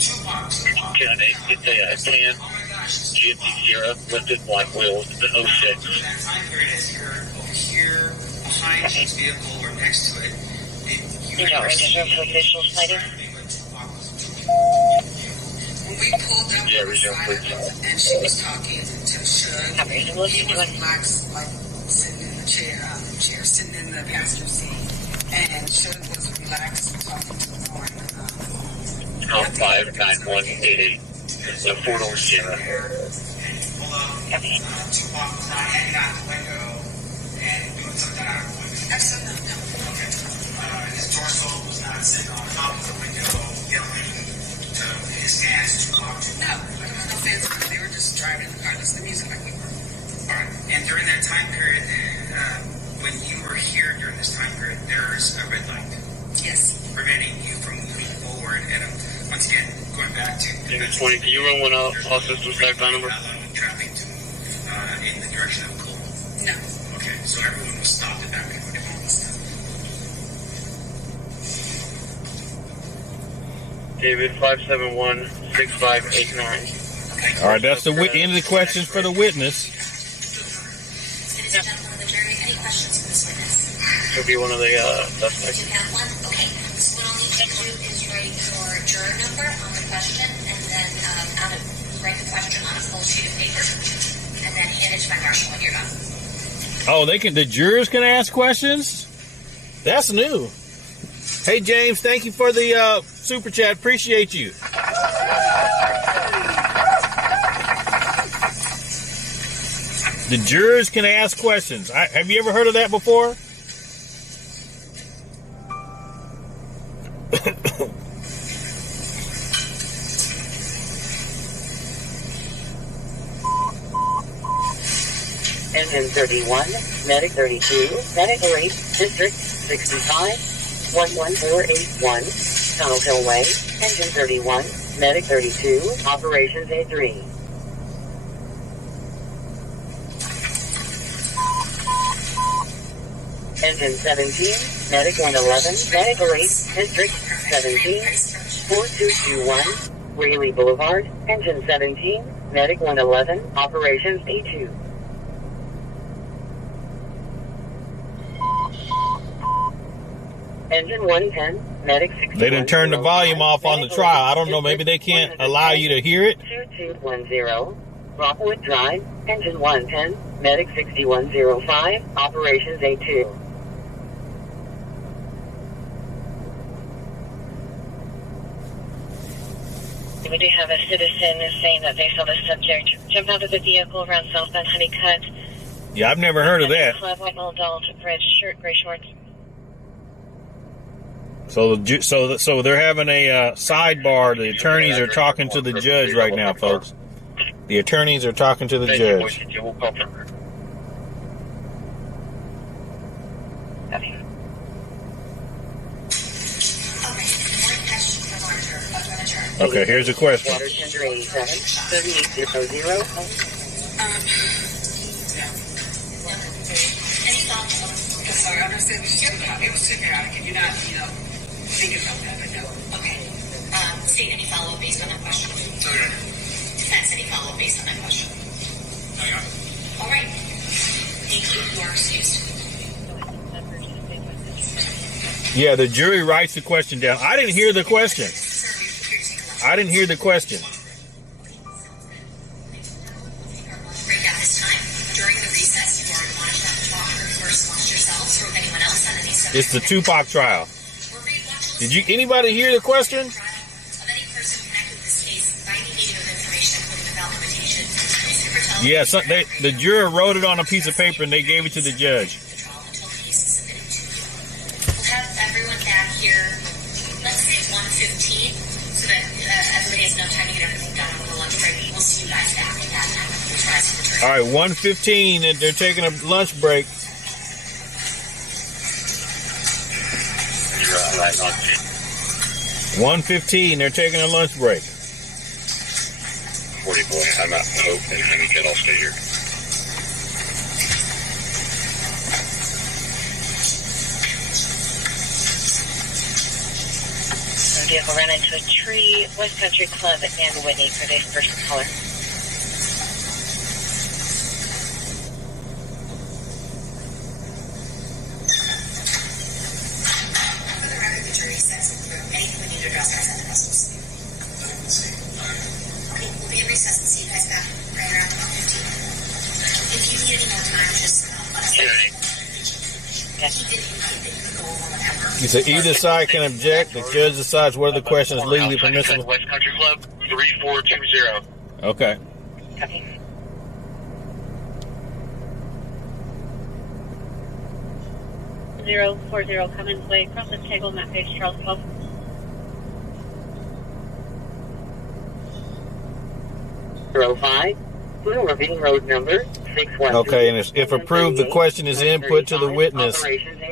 Tupac, Tupac? Yeah, it's a tan Oh my gosh. GMC Sierra lifted black wheels. It's an 06. During that time period, as you're over here, behind his vehicle or next to it, you know, register for official sighting. When we pulled up Yeah, on the reserve side police. of it, and she was talking to Shook, Have you he looked was into it? relaxed, like sitting in the chair, sitting in the passenger seat, and Shook was relaxed, talking to the horn. 59188. It's a 4-door Sierra. And you pull up, Tupac was not hanging out the window and doing something out of the window. Absolutely no. Okay. His torso was not sitting on top of the window yelling to his fans, Tupac. No, there was no fans. They were just driving in the car, listening to music like we were. All right. And during that time period, when you were here during this time period, there's a red light Yes. preventing you from moving forward. And once again, going back to Unit 20, can you run one out? All systems back on number? allowing traffic to move in the direction of Cole. No. Okay, so everyone was stopped at that point. David 571-6589. All right, that's the end of the questions for the witness. Ladies and gentlemen of the jury, any questions for this witness? He'll be one of the suspects. You have one? Okay. So what I'll need you to do is write your juror number on the question, and then write the question on a full sheet of paper, and then hand it to my marshal when you're done. Oh, the jurors can ask questions? That's new. Hey, James, thank you for the super chat. Appreciate you. The jurors can ask questions. Have you ever heard of that before? Engine 31, Medic 32, Medical 8, District 65, 11481, Tunnel Hill Way, Engine 31, Medic 32, Operations A3. Engine 17, Medic 111, Medical 8, District 17, 4221, Whaley Boulevard, Engine 17, Medic 111, Operations A2. Engine 110, Medic 61. They didn't turn the volume off on the trial. I don't know. Maybe they can't allow you to hear it. 2210, Rockwood Drive, Engine 110, Medic 6105, Operations A2. We do have a citizen saying that they saw the subject jump out of the vehicle around southbound Honeycutt. Yeah, I've never heard of that. Club, white metal doll, red shirt, gray shorts. So they're having a sidebar. The attorneys are talking to the judge right now, folks. The attorneys are talking to the judge. Okay, here's a question. Water tender 87, 3800. Sorry, I understand. It was symbiotic. Can you not, think about that? But no. Okay. State any follow-up based on that question. Okay. Defense, any follow-up based on that question. All right. Thank you. You are excused. Yeah, the jury writes the question down. I didn't hear the question. I didn't hear the question. Break at this time. During the recess, you are admonished not to talk or converse amongst yourselves or with anyone else on any subject. It's the Tupac trial. Did anybody hear the question? Of any person connected with this case by any medium of information, including without limitation. Yeah, the juror wrote it on a piece of paper and they gave it to the judge. We'll have everyone back here, let's say 1:15, so that everybody has enough time to get everything done over the lunch break. We'll see you guys back at that time. We'll try to return. All right, 1:15, and they're taking a lunch break. 1:15, they're taking a lunch break. 40 boy, I'm out in Hope and Honeycutt. I'll stay here. The vehicle ran into a tree, West Country Club and Whitney for the first caller. For the record, the jury says anything we need to address has ended business. Okay, we'll be in recess and see you guys back right around 1:15. If you need any more time, just let us know. He said either side can object. The judge decides whether the question is legally permissible. West Country Club, 3420. Okay. Copy. Zero 40 Cummins Way, cross the table, Matt Page, Charles 12. '05, Blue Ravine Road number 612. Okay, and if approved, the question is input to the witness.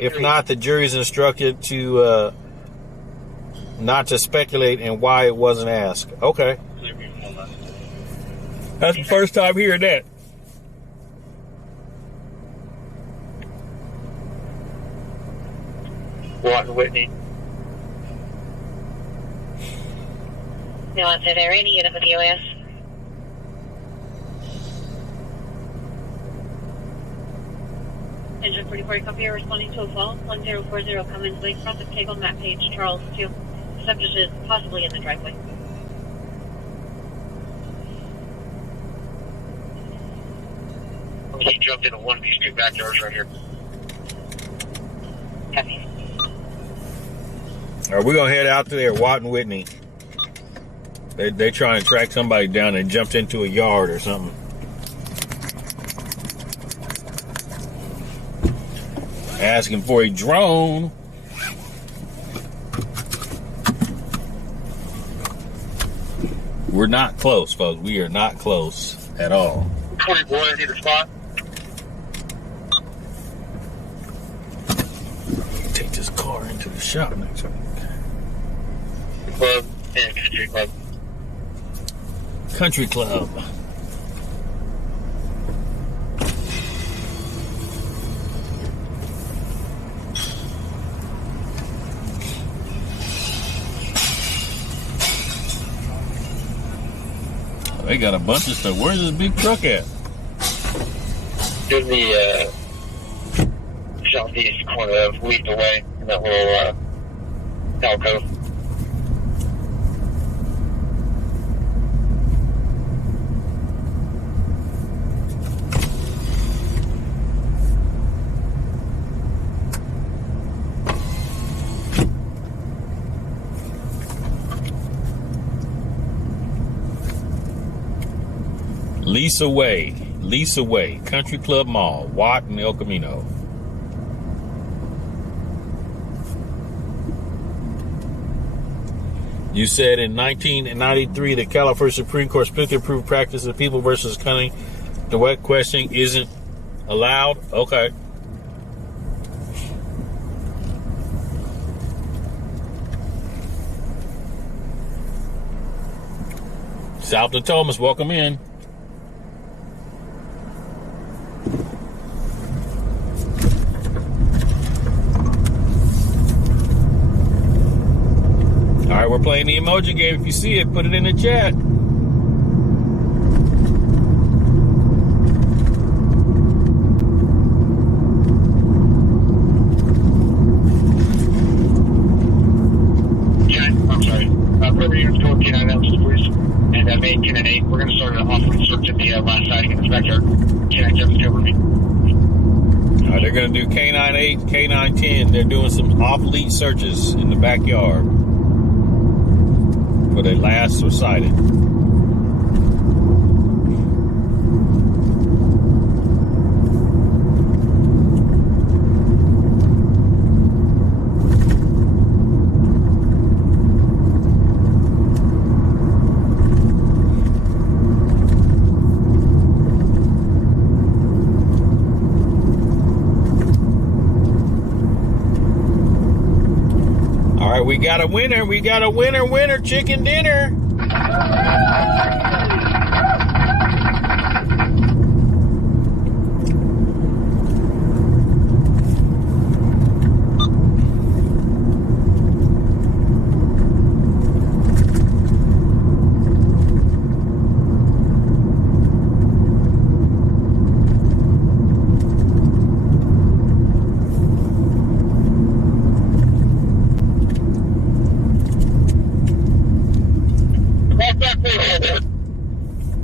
If not, the jury is instructed to not to speculate and why it wasn't asked. Okay. That's the first time hearing that. Walton Whitney. No answer there. Any unit with the OS? Engine 44 copy, responding to a fall. 1040 Cummins Lake, process cable, map page, Charles 2. Subject is possibly in the driveway. He jumped into one of these two backyards right here. Copy. All right, we're gonna head out to there, Watt and Whitney. They trying to track somebody down and jumped into a yard or something. Asking for a drone. We're not close, folks. We are not close at all. 24, I need a spot. Take this car into the shop next week. Club and Country Club. Country Club. They got a bunch of stuff. Where's this big truck at? In the southeast corner of Lead Away in that little alcove. Lisa Way, Country Club Mall, Watt and El Camino. You said in 1993 the California Supreme Court split the approved practice of people versus county direct questioning isn't allowed? Okay. South to Thomas, welcome in. All right, we're playing the emoji game. If you see it, put it in the chat. I'm sorry. Whoever units go with K9 Elms, please. And main K9 8. We're going to start an off-road search at the last siding in the backyard. K9 7 cover me. All right, they're going to do K9 8, K9 10. They're doing some off-lead searches in the backyard. Where they last were sighted. All right, we got a winner. We got a winner, chicken dinner.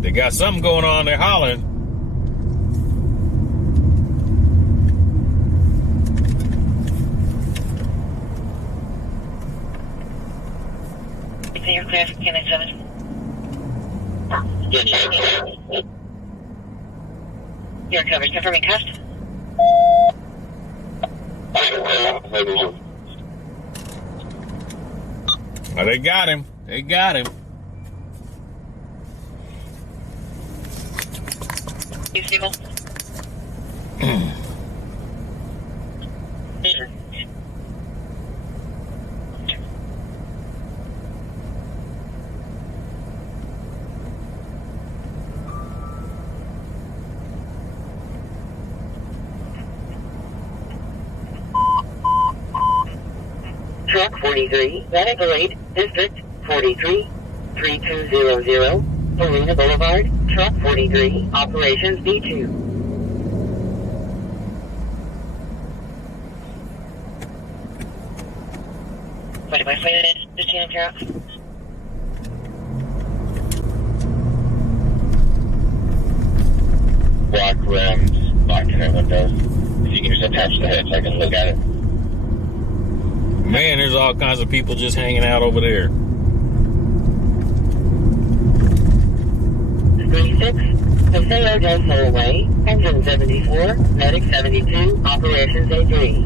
They got something going on. They're hollering. You're clear for K9 7. You're covered. Confirming cuffed. Oh, they got him. They got him. You stable? Truck 43, Medical Aid, District 43. 3200, Marina Boulevard, Truck 43, Operations B2. What am I saying? The channel truck? Black rims, black tinted windows. If you can just attach the head so I can look at it. Man, there's all kinds of people just hanging out over there. 36, Paseo del Solway, Engine 74, Medic 72, Operations A3.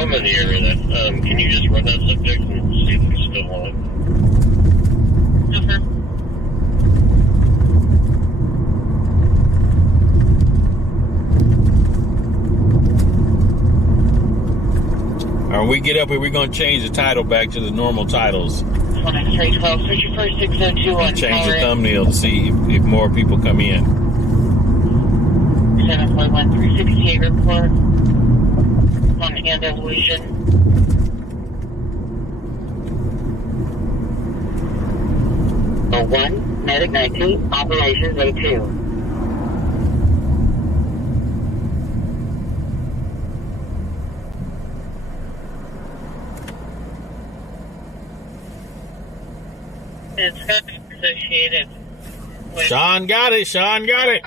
I'm in the area then. Can you just run that subject and see if we still want it? Okay. When we get up here, we're going to change the title back to the normal titles. 312, search your first 602 on Change the thumbnail to see if more people come in. 741 368 report on hand evolution. Oh, 1, Medic 19, Operations A2. It's going to be associated with... Sean got it. Sean got it.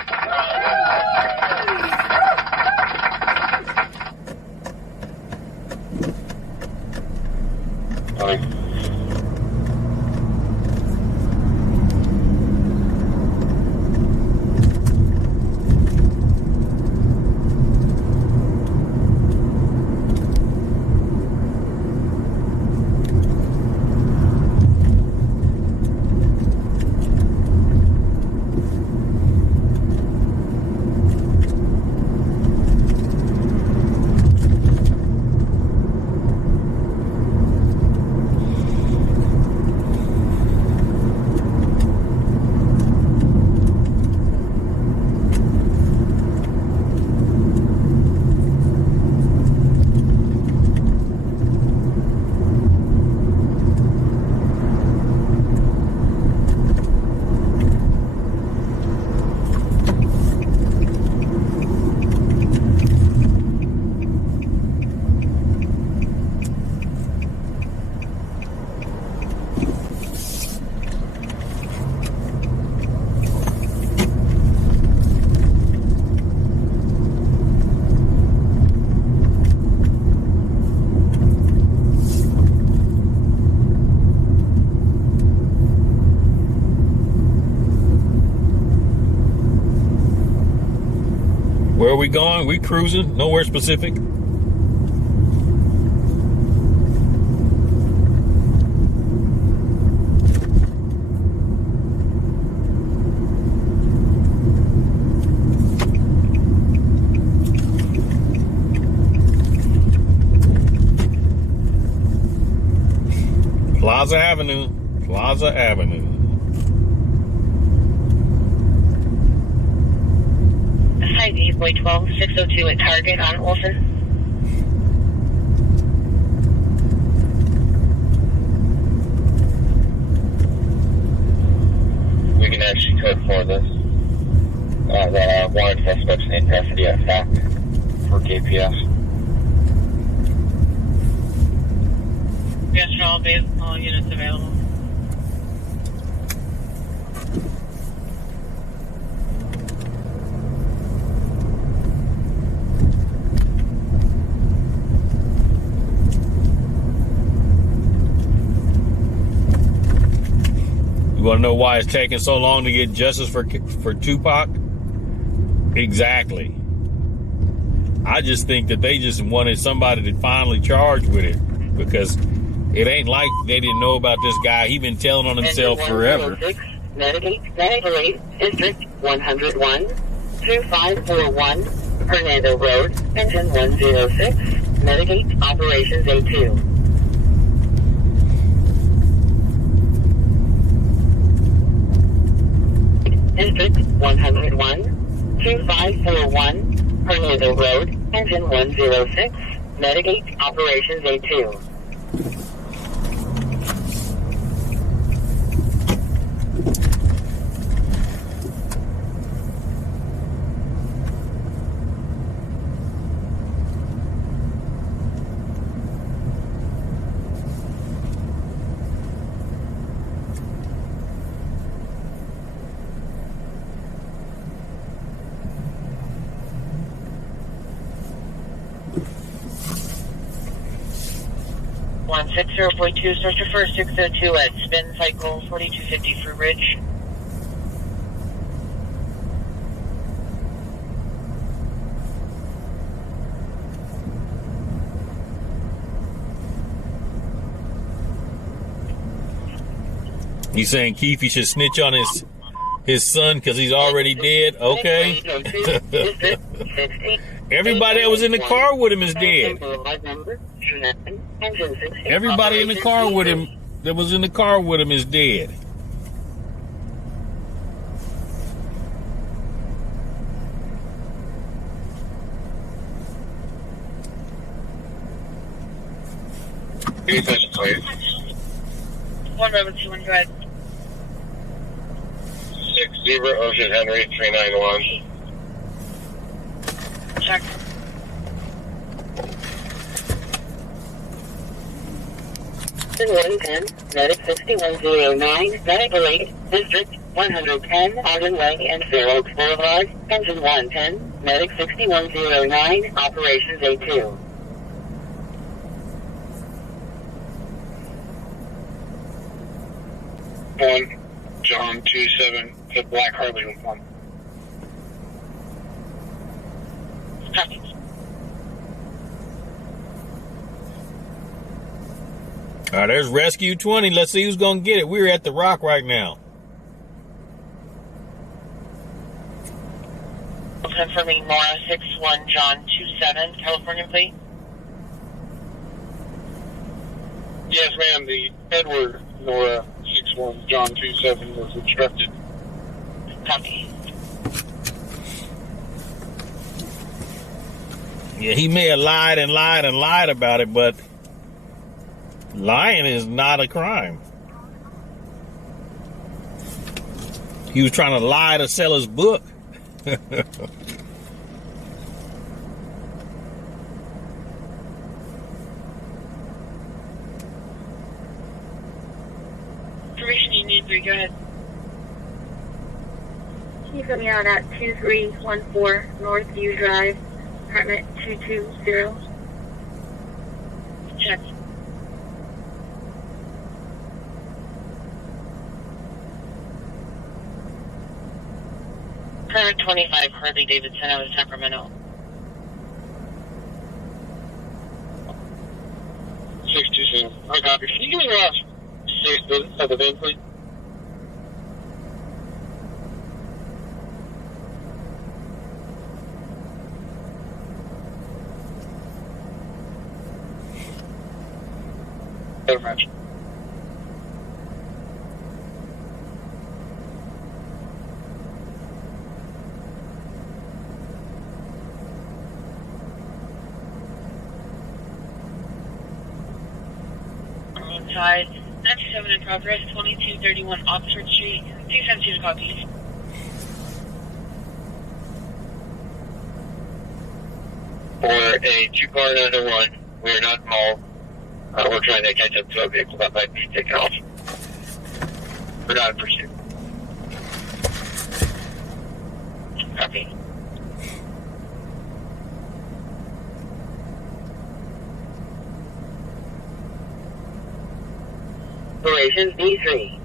Where are we going? We cruising? Nowhere specific? Plaza Avenue. Plaza Avenue. Hi, Boy 12, 602 at Target on Olson. We can actually code for this. The wanted suspects in custody at fact for KPS. Yes, all units available. You want to know why it's taking so long to get justice for Tupac? Exactly. I just think that they just wanted somebody to finally charge with it, because it ain't like they didn't know about this guy. He been telling on himself forever. Medicaid, District 101, 2541, Hernando Road, Engine 106, Medicaid, Operations A2. District 101, 2541, Hernando Road, Engine 106, Mitigate Operations A2. One 6042, search your first 602 at spin cycle 4250 Fruit Ridge. You saying Keefe should snitch on his son because he's already dead? Okay. Everybody that was in the car with him is dead. Everybody in the car with him that was in the car with him is dead. One Roman 21, go ahead. 60 Ocean Henry 391. Check. Medic 6109, Medical 8, District 110, Arden Way and Fair Oaks Boulevard, Engine 110, Medic 6109, Operations A2. One John 27, the Black Harley with one. Copy. All right, there's Rescue 20. Let's see who's going to get it. We're at the Rock right now. Confirming Nora 61 John 27, California plate. Yes, ma'am. The Edward Nora 61 John 27 was obstructed. Copy. Yeah, he may have lied and lied and lied about it, but lying is not a crime. He was trying to lie to sell his book. Information you need 3, go ahead. Can you put me on at 2314 Northview Drive, apartment 220? Check. Current 25 Harley Davidson out of Sacramento. 627. I copy. Can you give me the last 6 digits of the VIN, please? Very much. Roadside, 97 in progress, 2231 Oxford Street, 272 to copy. For a 2-car 901, we are not involved. We're trying to catch up to a vehicle that might be taken off. We're not in pursuit. Copy. Operations B3.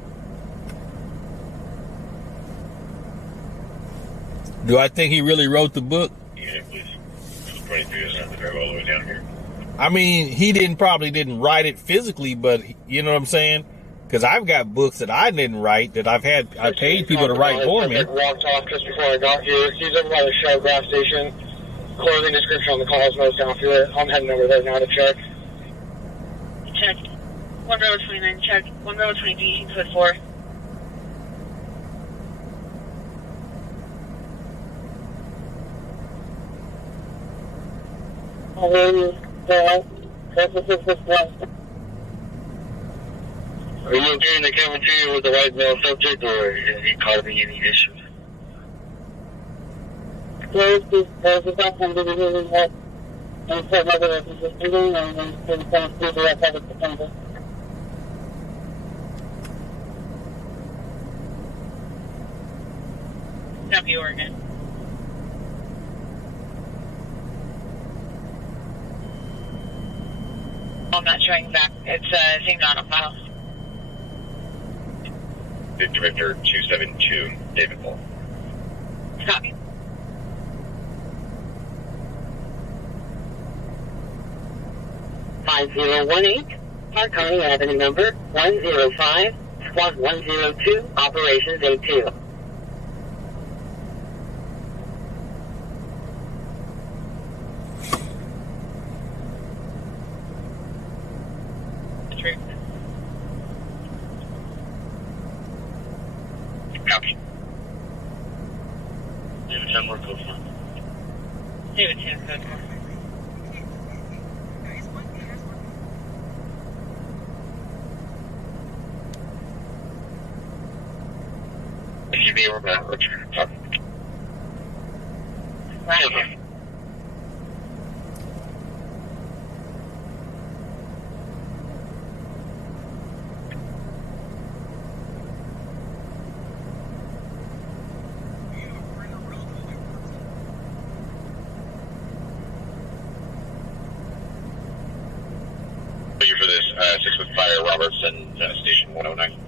Do I think he really wrote the book? Yeah, please. 23 doesn't have to drive all the way down here. I mean, he probably didn't write it physically, but you know what I'm saying? Because I've got books that I didn't write that I paid people to write for me. I walked off just before I got here. He's over by the Shell gas station. Clothing description on the Cosmos down here. I'm heading over there now to check. Check. 1 row 29, check. 1 row 20B, code 4. Are you okay in the cafeteria with the white male subject, or is he causing any issues? W Oregon. I'm not showing back. It's thing on a file. Director 272, David Paul. Copy. Park County Avenue number 105, Squad 102, Operations A2. Copy. David 10 more code 4. David 10 code 4. If you be able to return, talk. Right. Thank you for this 6-foot fire, Robertson, Station 109.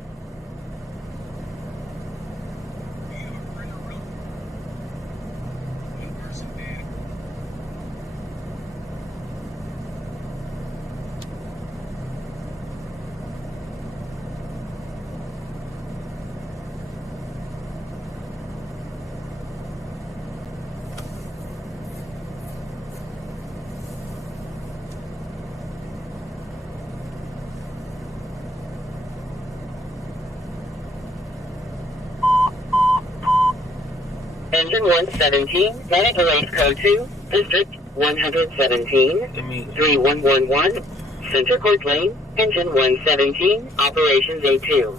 Engine 117, Medical Race Code 2, District 117, 3111, Center Court Lane, Engine 117, Operations A2.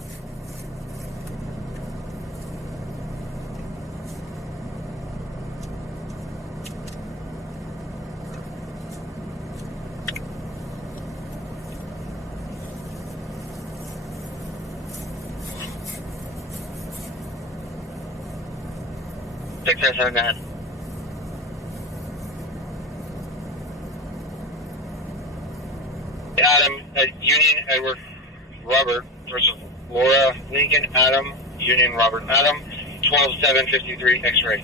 Go ahead. Adam, Union Edward Robert versus Laura Lincoln Adam, Union Robert Adam, 12753 X-ray.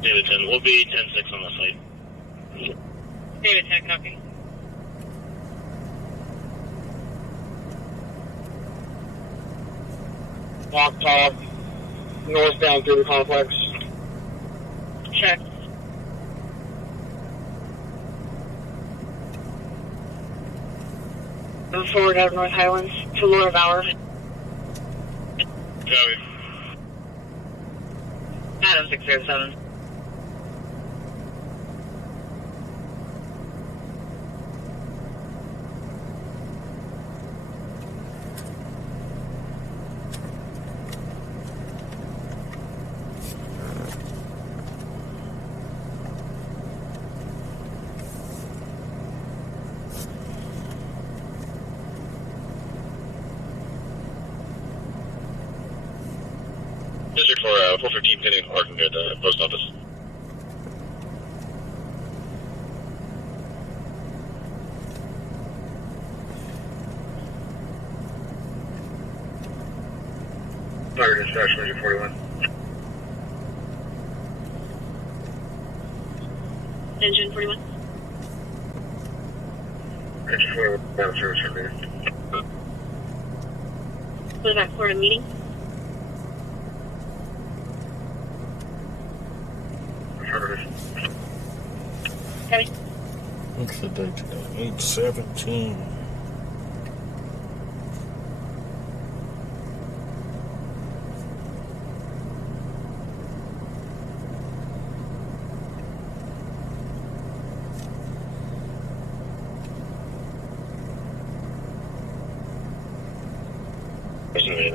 David 10, we'll be 10-6 on the site. David 10, copy. Walk top, northbound through the complex. Check. Move forward out of North Highlands to Laura Bauer. Copy. Adam 607. District for 415 pending parking at the post office. Fire dispatch 41. Engine 41. Engine 41, down service for me. Go back for a meeting. What's the date today? 8/17.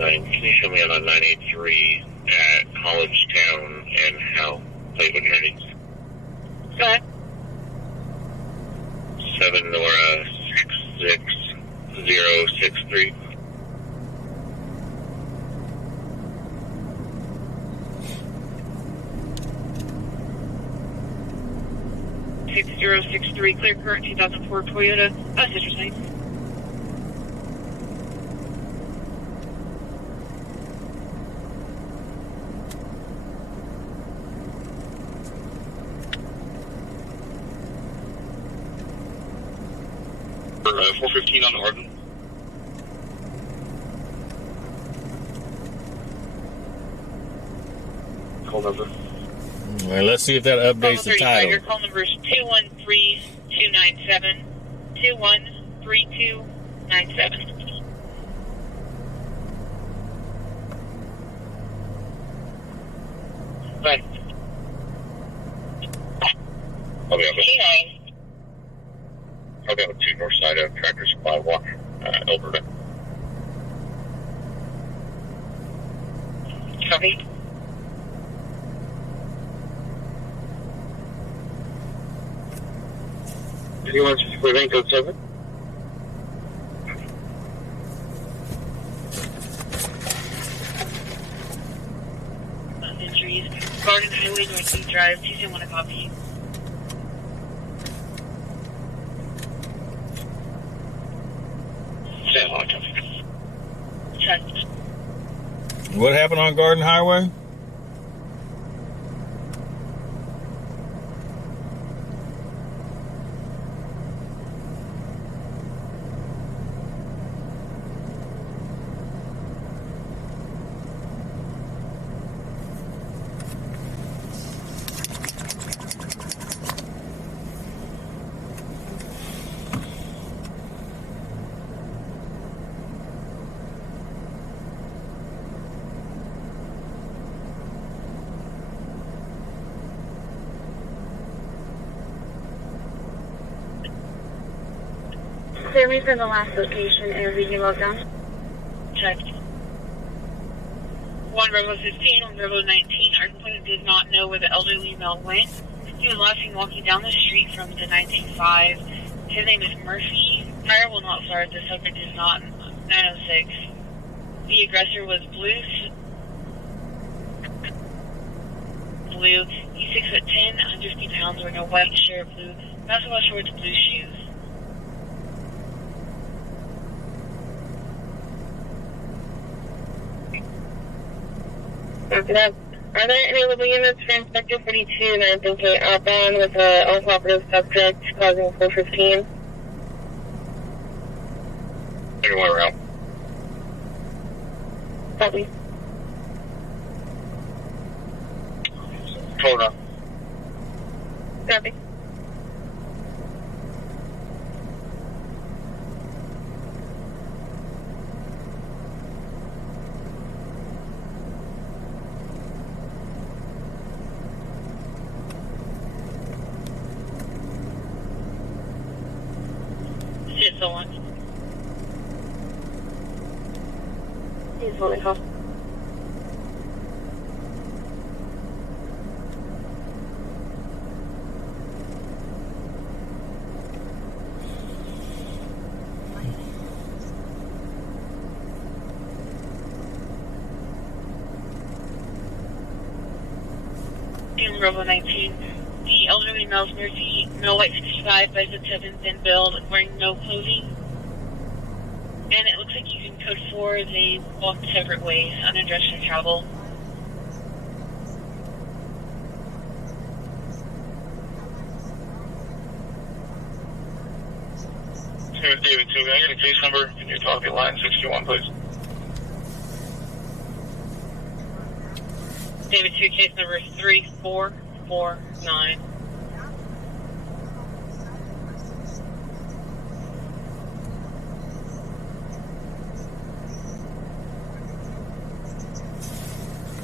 Can you show me on a 983 at College Town and how plate when you're ready? Go ahead. 7 Nora 66063. $6063 clear current 2004 Toyota. Citrus Lane. For 415 on the Arden. Call number. All right, let's see if that updates the title. Your call number is 213297. 213297. Right. I'll be on the I'll be on the 2 north side of Tractor Supply Walk, Alberta. Copy. Anyone for lane code 7? Injuries. Garden Highway, North East Drive. Tuesday, 1 copy. Check. What happened on Garden Highway? Clear me for the last location and reading log down. Check. 1 Bravo 15, 1 Bravo 19. Our complainant did not know where the elderly male went. He was last seen walking down the street from the 925. His name is Murphy. Fire will not start. The subject is not 906. The aggressor was blue. He's 6'10", 150 pounds, wearing a white shirt, blue basketball shorts, blue shoes. Are there any available units for Inspector 42 and I'm thinking outbound with an uncooperative subject causing 415? Anyone around? Copy. Hold on. Copy. Shit, so on. He's holding call. Bravo 19. The elderly male's Murphy, male white 65, 5'7", thin build, wearing no clothing. And it looks like using code 4, they walked separate ways, unaddressed for travel. Here's David 2. Can I get a case number? Can you talk at line 61, please? David 2, case number 3449.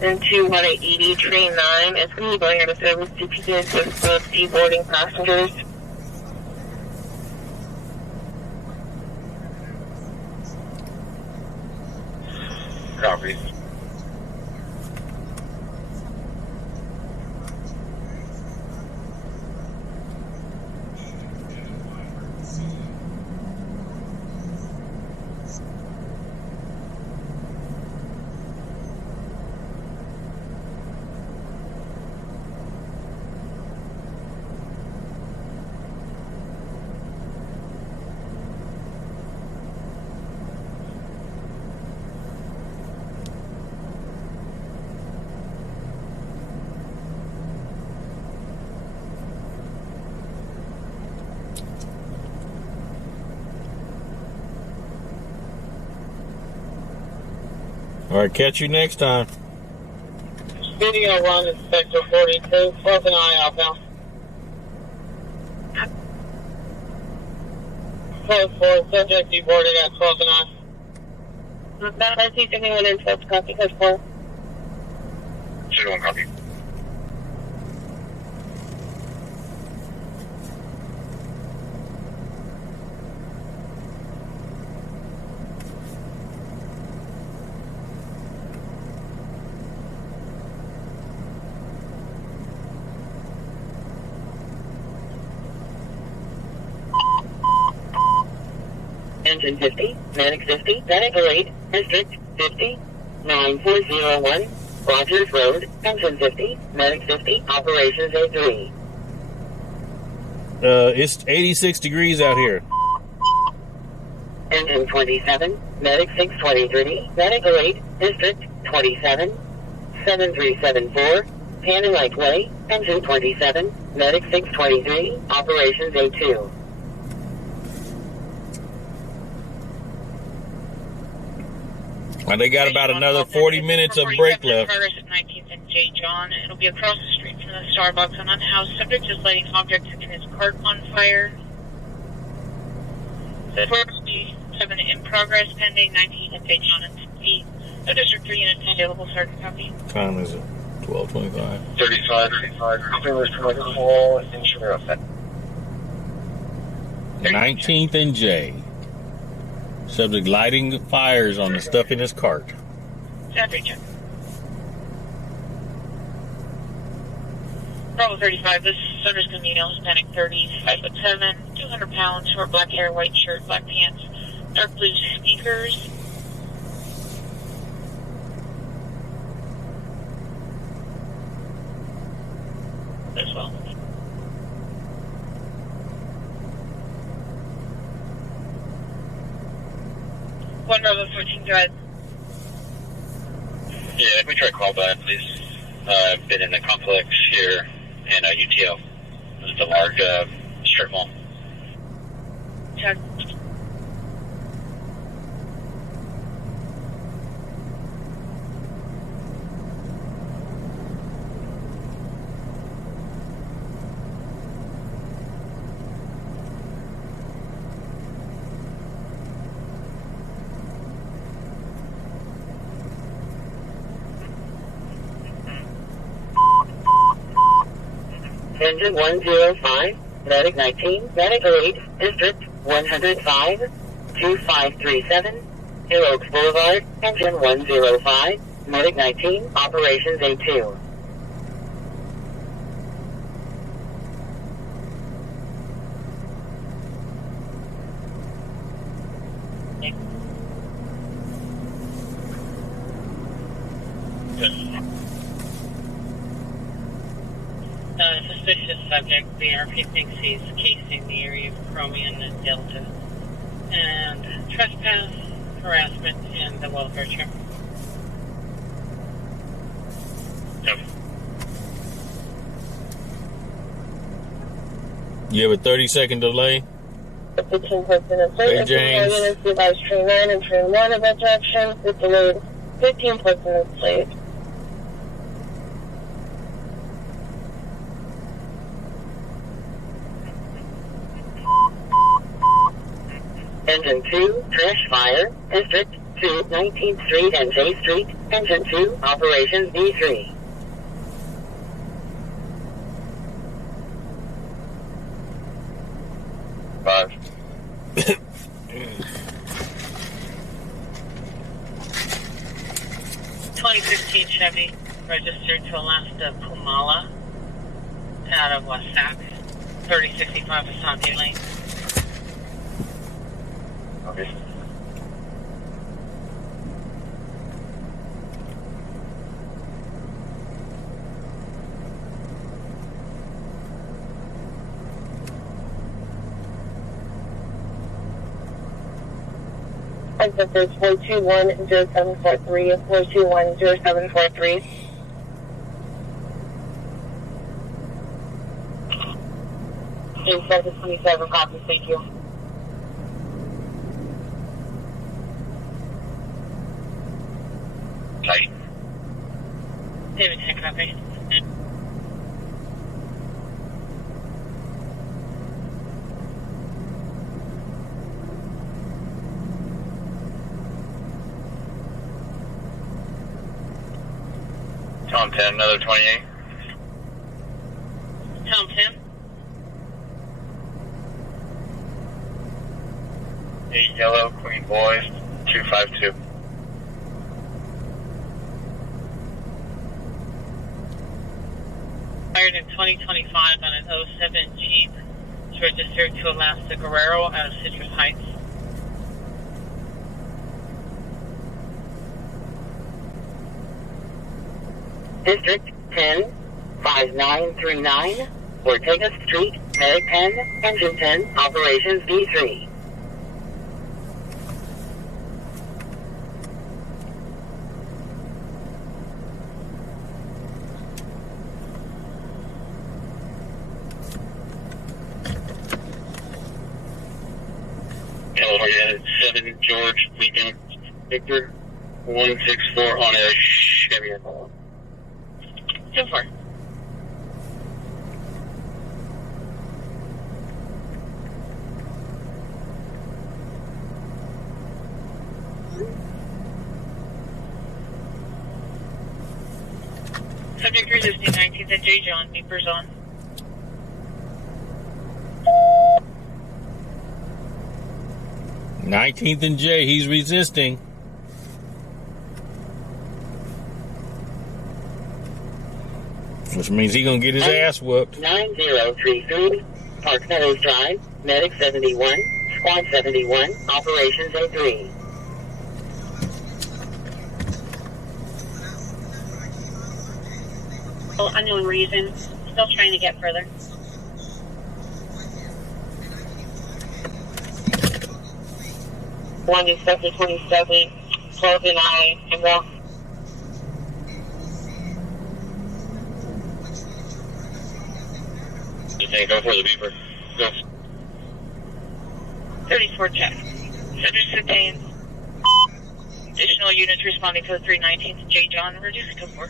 And 2180 train 9 is going to be going out of service to students with both deboarding passengers. Copy. All right, catch you next time. Video 1 is Sector 42. Close an eye out now. Close 4. Subject deboarded at 12 and eye. I see anyone in 12 copy. Close 4. Should one copy. Engine 50, Medic 50, Medic 8, District 50, 9401, Rogers Road, Engine 50, Medic 50, Operations A3. It's 86 degrees out here. Engine 27, Medic 623, Medic 8, District 27, 7374, Panic Way, Engine 27, Medic 623, Operations A2. And they got about another 40 minutes of break left. Progress at 19th and J. John. It'll be across the street from the Starbucks. An unhoused subject is lighting objects in his cart on fire. The first 7 in progress, pending 19th and J. John and T. No District 3 units available. Sergeant copy. Time is it? 12:25. 35. Consumers promoted call and sugar effect. 19th and J. Subject lighting fires on the stuff in his cart. Traffic check. Bravo 35, this subject's going to be known as Panic 30, 5'7", 200 pounds, short black hair, white shirt, black pants, dark blue sneakers. As well. One Bravo 14, go ahead. Yeah, can we try call back, please? I've been in the complex here in UTL. It's a large strip mall. Check. Engine 105, Medic 19, Medic 8, District 105, 2537, Hill Oaks Boulevard, Engine 105, Medic 19, Operations A2. Suspicious subject, BRP thinks he's casing the area of Chromium and Delta. And trespass, harassment, and the welfare check. Yep. You have a 30-second delay? 15 person in Hey, James. units device train 9 and train 1 in that direction. It's delayed 15 person is late. Engine 2, Trash Fire, District 2, 19th Street and J Street, Engine 2, operations B3. Five. 2015 Chevy, registered to Alaska Pumala, out of West Sac, 3065 Asante Lane. Okay. Ancestors 421-0743, 421-0743. Ancestors 27, copy, thank you. Tight. David 10, copy. Tom 10, another 28. Tom 10. 8 yellow, Queen Boys, 252. Fired in 2025 on an 07 Jeep. It's registered to Alaska Guerrero out of Citrus Heights. District 10, 5939, Ortega Street, Medic 10, Engine 10, operations B3. California 7 George Lincoln Victor 164 on a Chevy. 2-4. Subject resisting 19th and J. John, beepers on. Nineteenth and J, he's resisting. Which means he's gonna get his ass whooped. 9033, Park Meadows Drive, Medic 71, Squad 71, operations A3. For unknown reason, still trying to get further. One is 27, 12 and I, and well. Go for the beeper. Go. 34 check. Subject sustained. Additional units responding to the 319th J. John, reduce to 4.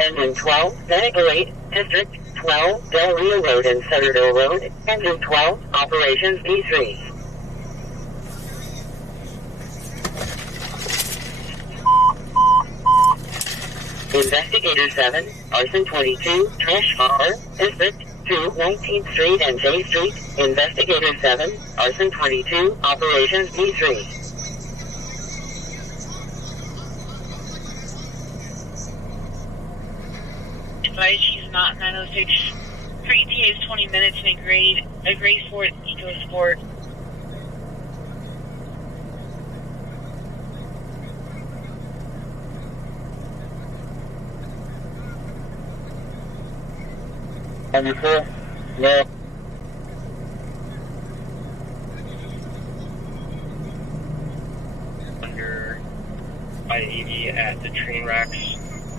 Engine 12, Medic 8, District 12, Del Rio Road and Centerville Road, Engine 12, operations B3. Investigator 7, Arson 22, Trash Car, District 2, 19th Street and J Street, Investigator 7, Arson 22, operations B3. Advise she's not 906. Her ETA is 20 minutes and a grade 4 Eco Sport. Before? No. Under I-80 at the train racks,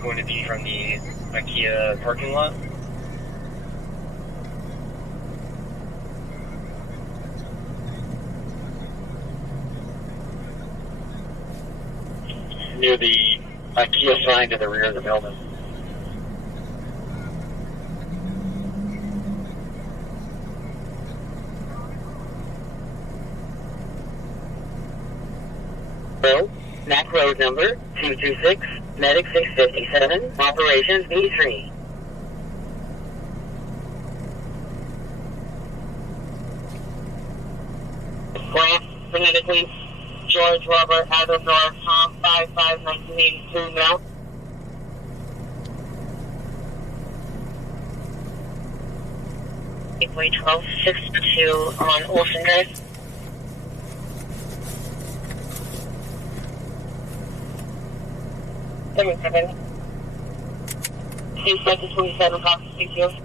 going to be from the IKEA parking lot. Near the IKEA sign to the rear of the building. MAC road number 226, Medic 657, Operations B3. Grant, phonetically, George Robert Adam North, Tom 55 1982 now. Gateway 1262 on Olsen Drive. Seven. Case second 27, copy 60.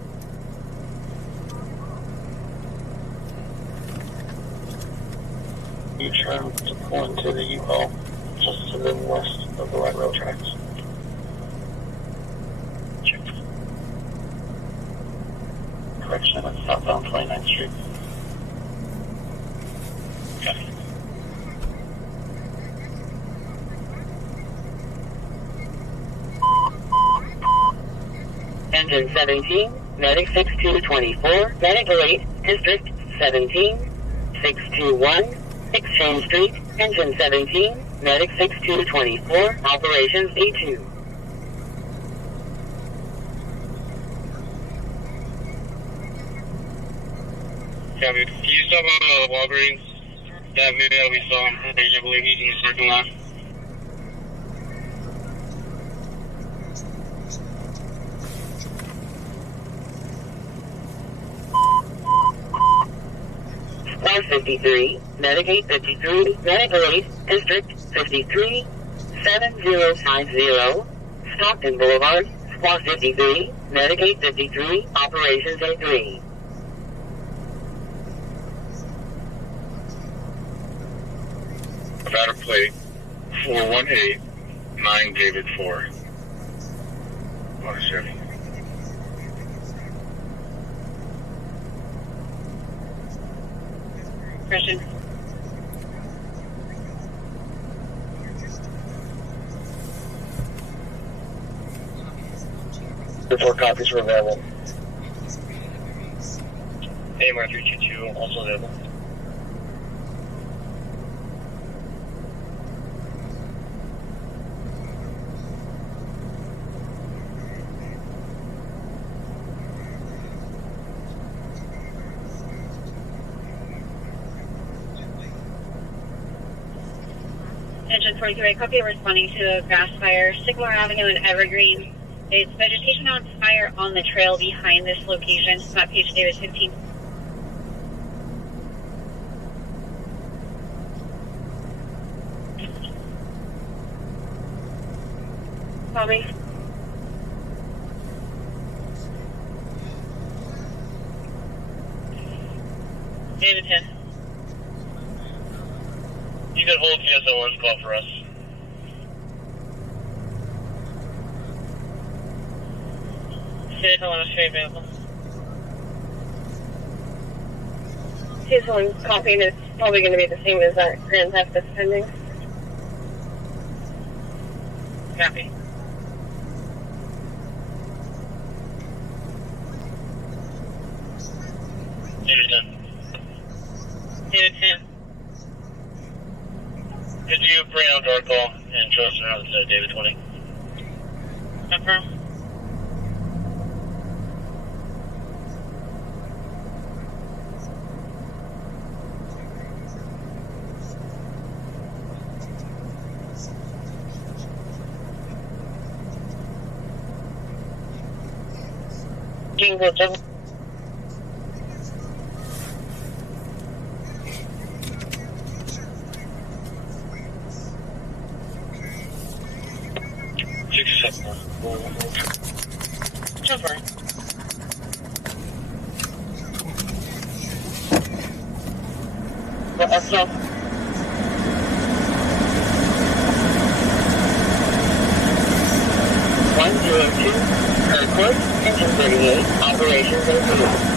You turn to pull into the U-Haul just to the west of the light rail tracks. Correction, it's southbound 29th Street. Okay. Engine 17, Medic 6224, Medic 8, District 17, 621, Exchange Street, Engine 17, Medic 6224, Operations B2. Copy. Can you stop on Walgreens? That video we saw him, I believe he's in the parking lot. Squad 53, Medic 853, Medic 8, District 53, 7050, Stockton Boulevard, Squad 53, Medic 853, Operations A3. Nevada plate 4189 David 4. Motor Chevy. Christian. The 4 copies were available. AMR 322 also available. Engine 43, copy responding to a grass fire, Sycamore Avenue and Evergreen. It's vegetation on fire on the trail behind this location. Map page David 15. Call me. David 10. You can hold TSO1's call for us. David 11 is straight available. Case 1 copy, and it's probably going to be the same as that Grand Theft that's pending. Copy. David 10. David 10. Could you bring out our call and trust around to David 20? Confirm. Jingle, jingle. Confirm. Let's go. 102, Kirkwood, Engine 38, Operations A3.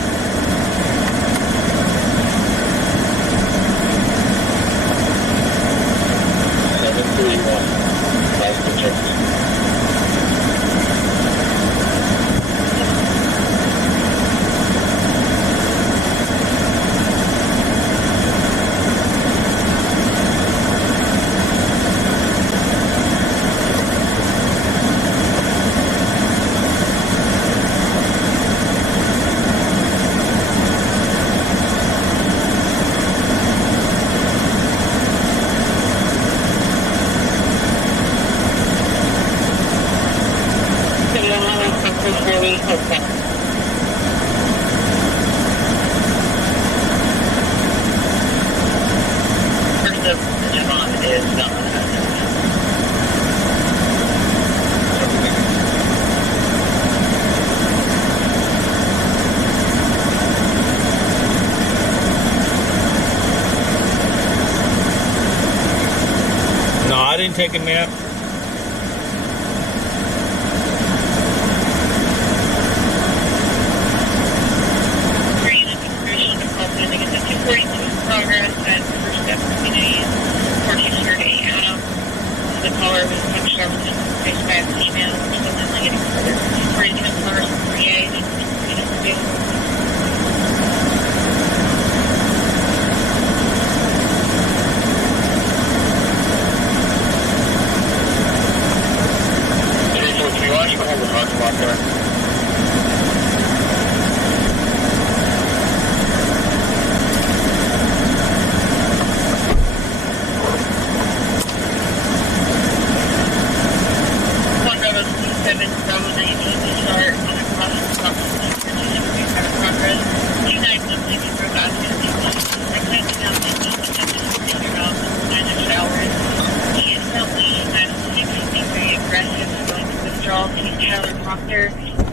Miami Hotel. First up, Javon is not on that. No, I didn't take a nap. Green and Discretion department. They get the 242 progress at First Step Community, 1408 Adam. The caller was touched over to face by a female, which was only getting further. 42 cars, 38, available.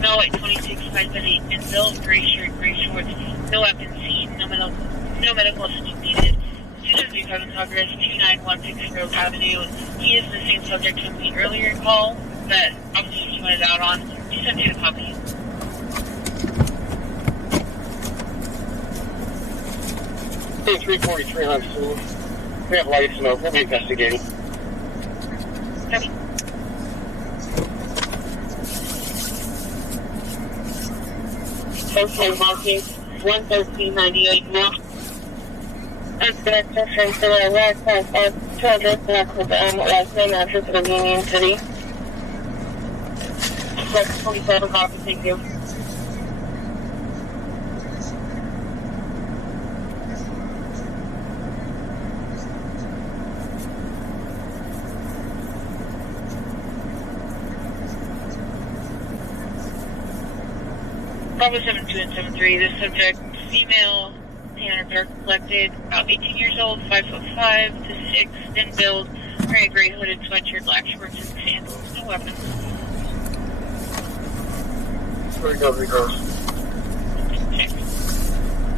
No at 26 538 and Bill, gray shirt, gray shorts, no weapons seen, no medical assistance needed. 275 in progress, 29160 Grove Avenue. He is the same subject from the earlier call that officers pointed out on. 272 to copy. Hey, 343 on scene. We have lights smoke. We'll be investigating. Copy. Okay, walking 11398 north. Suspect suffering for a last time of charges last name address of Union City. 627 copy, thank you. Bravo 72 and 73. This subject, female, tan or dark complected, about 18 years old, 5'5" to 6", thin build, wearing a gray hooded sweatshirt, black shorts, and sandals. No weapons. Where we go,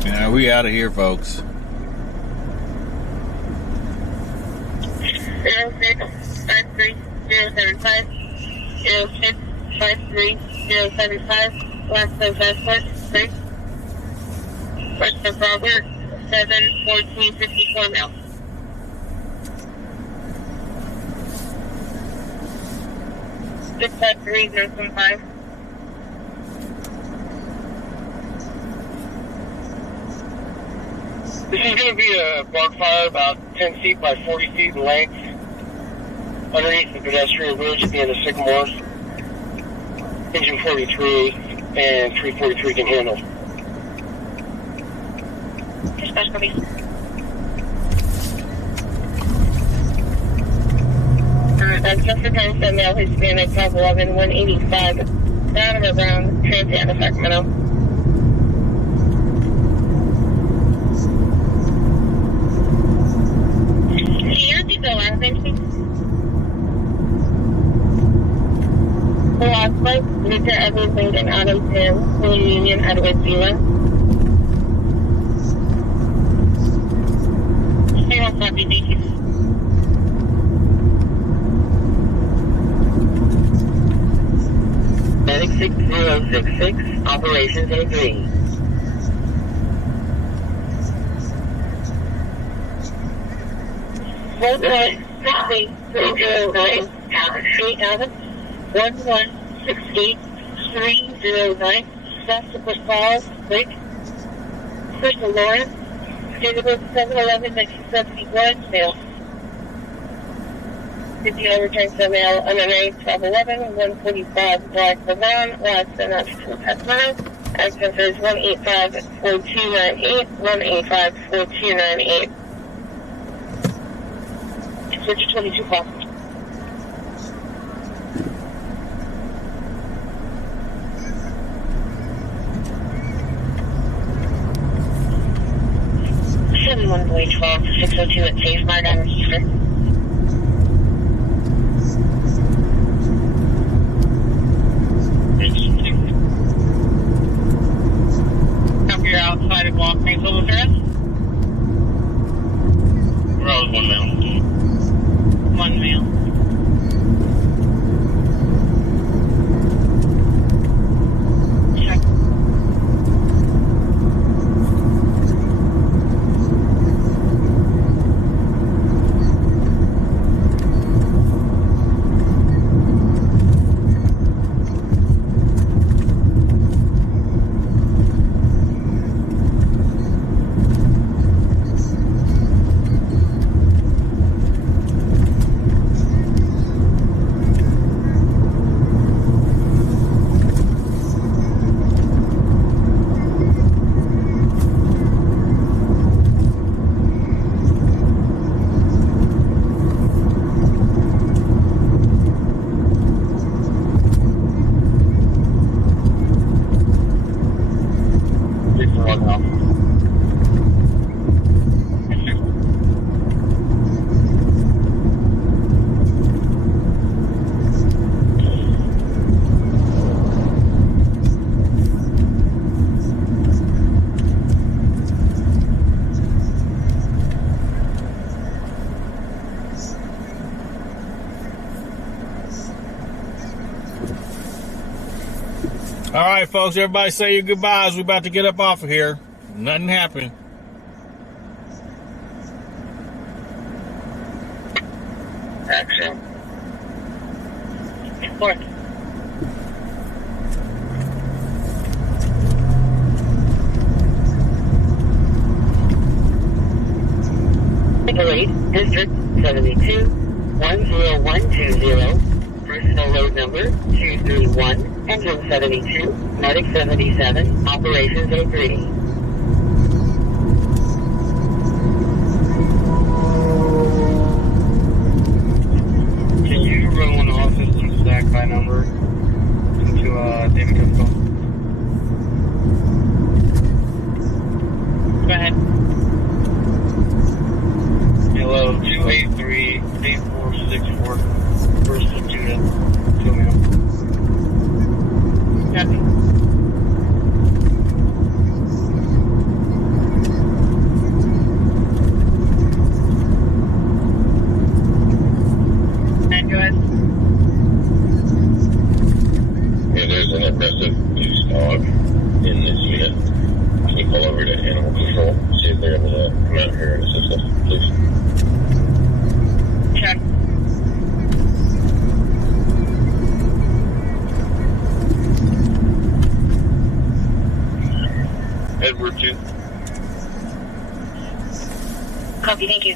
Yeah, we out of here, folks. 0653-075, 0653-075. Last name passport, 6. First name Robert, 71454 male. Six 53075. This is going to be a bark fire about 10 feet by 40 feet in length. Underneath the pedestrian bridge at the end of Sycamore. Engine 43 and 343 can handle. Dispatch copy. That's just the time for male Hispanic, 5'11", 185, down and around Transit out of Sacramento. Can you repeat the last name, please? The last place, Mr. Edward Lincoln, Auto Sales, Queen Union, Edward Zila. Zero copy, thank you. Medic 6066, operations in green. Hold on, 6309, Street Ave, 1168309, South Super Falls, Lake, Crystal Lawrence, Database 711-1971, mail. 50 return to mail, MMA 1211-145, Black Levon, last and that's to Sacramento. Access is 185-4298, 185-4298. Switch 22 call. 602 at Safe Mart on Easter. Copy, you're outside of Walk Main Total Service. Road 1 mile. 1 mile. Check. All right, folks, everybody say your goodbyes. We're about to get up off of here. Nothing happened. Action. Fourth. Eight, District 72, 10120. Personal load number 231, engine 72, medic 77, operations agree. Can you run one office and stack by number into David Cusco? Go ahead. Hello, 283-8464. First of Judith, 2 mil. Copy. And go ahead. Yeah, there's an aggressive loose dog in this unit. Can you call over to Animal Control, see if they're able to come out here and assist us, please? Check. Edward 2. Copy, thank you.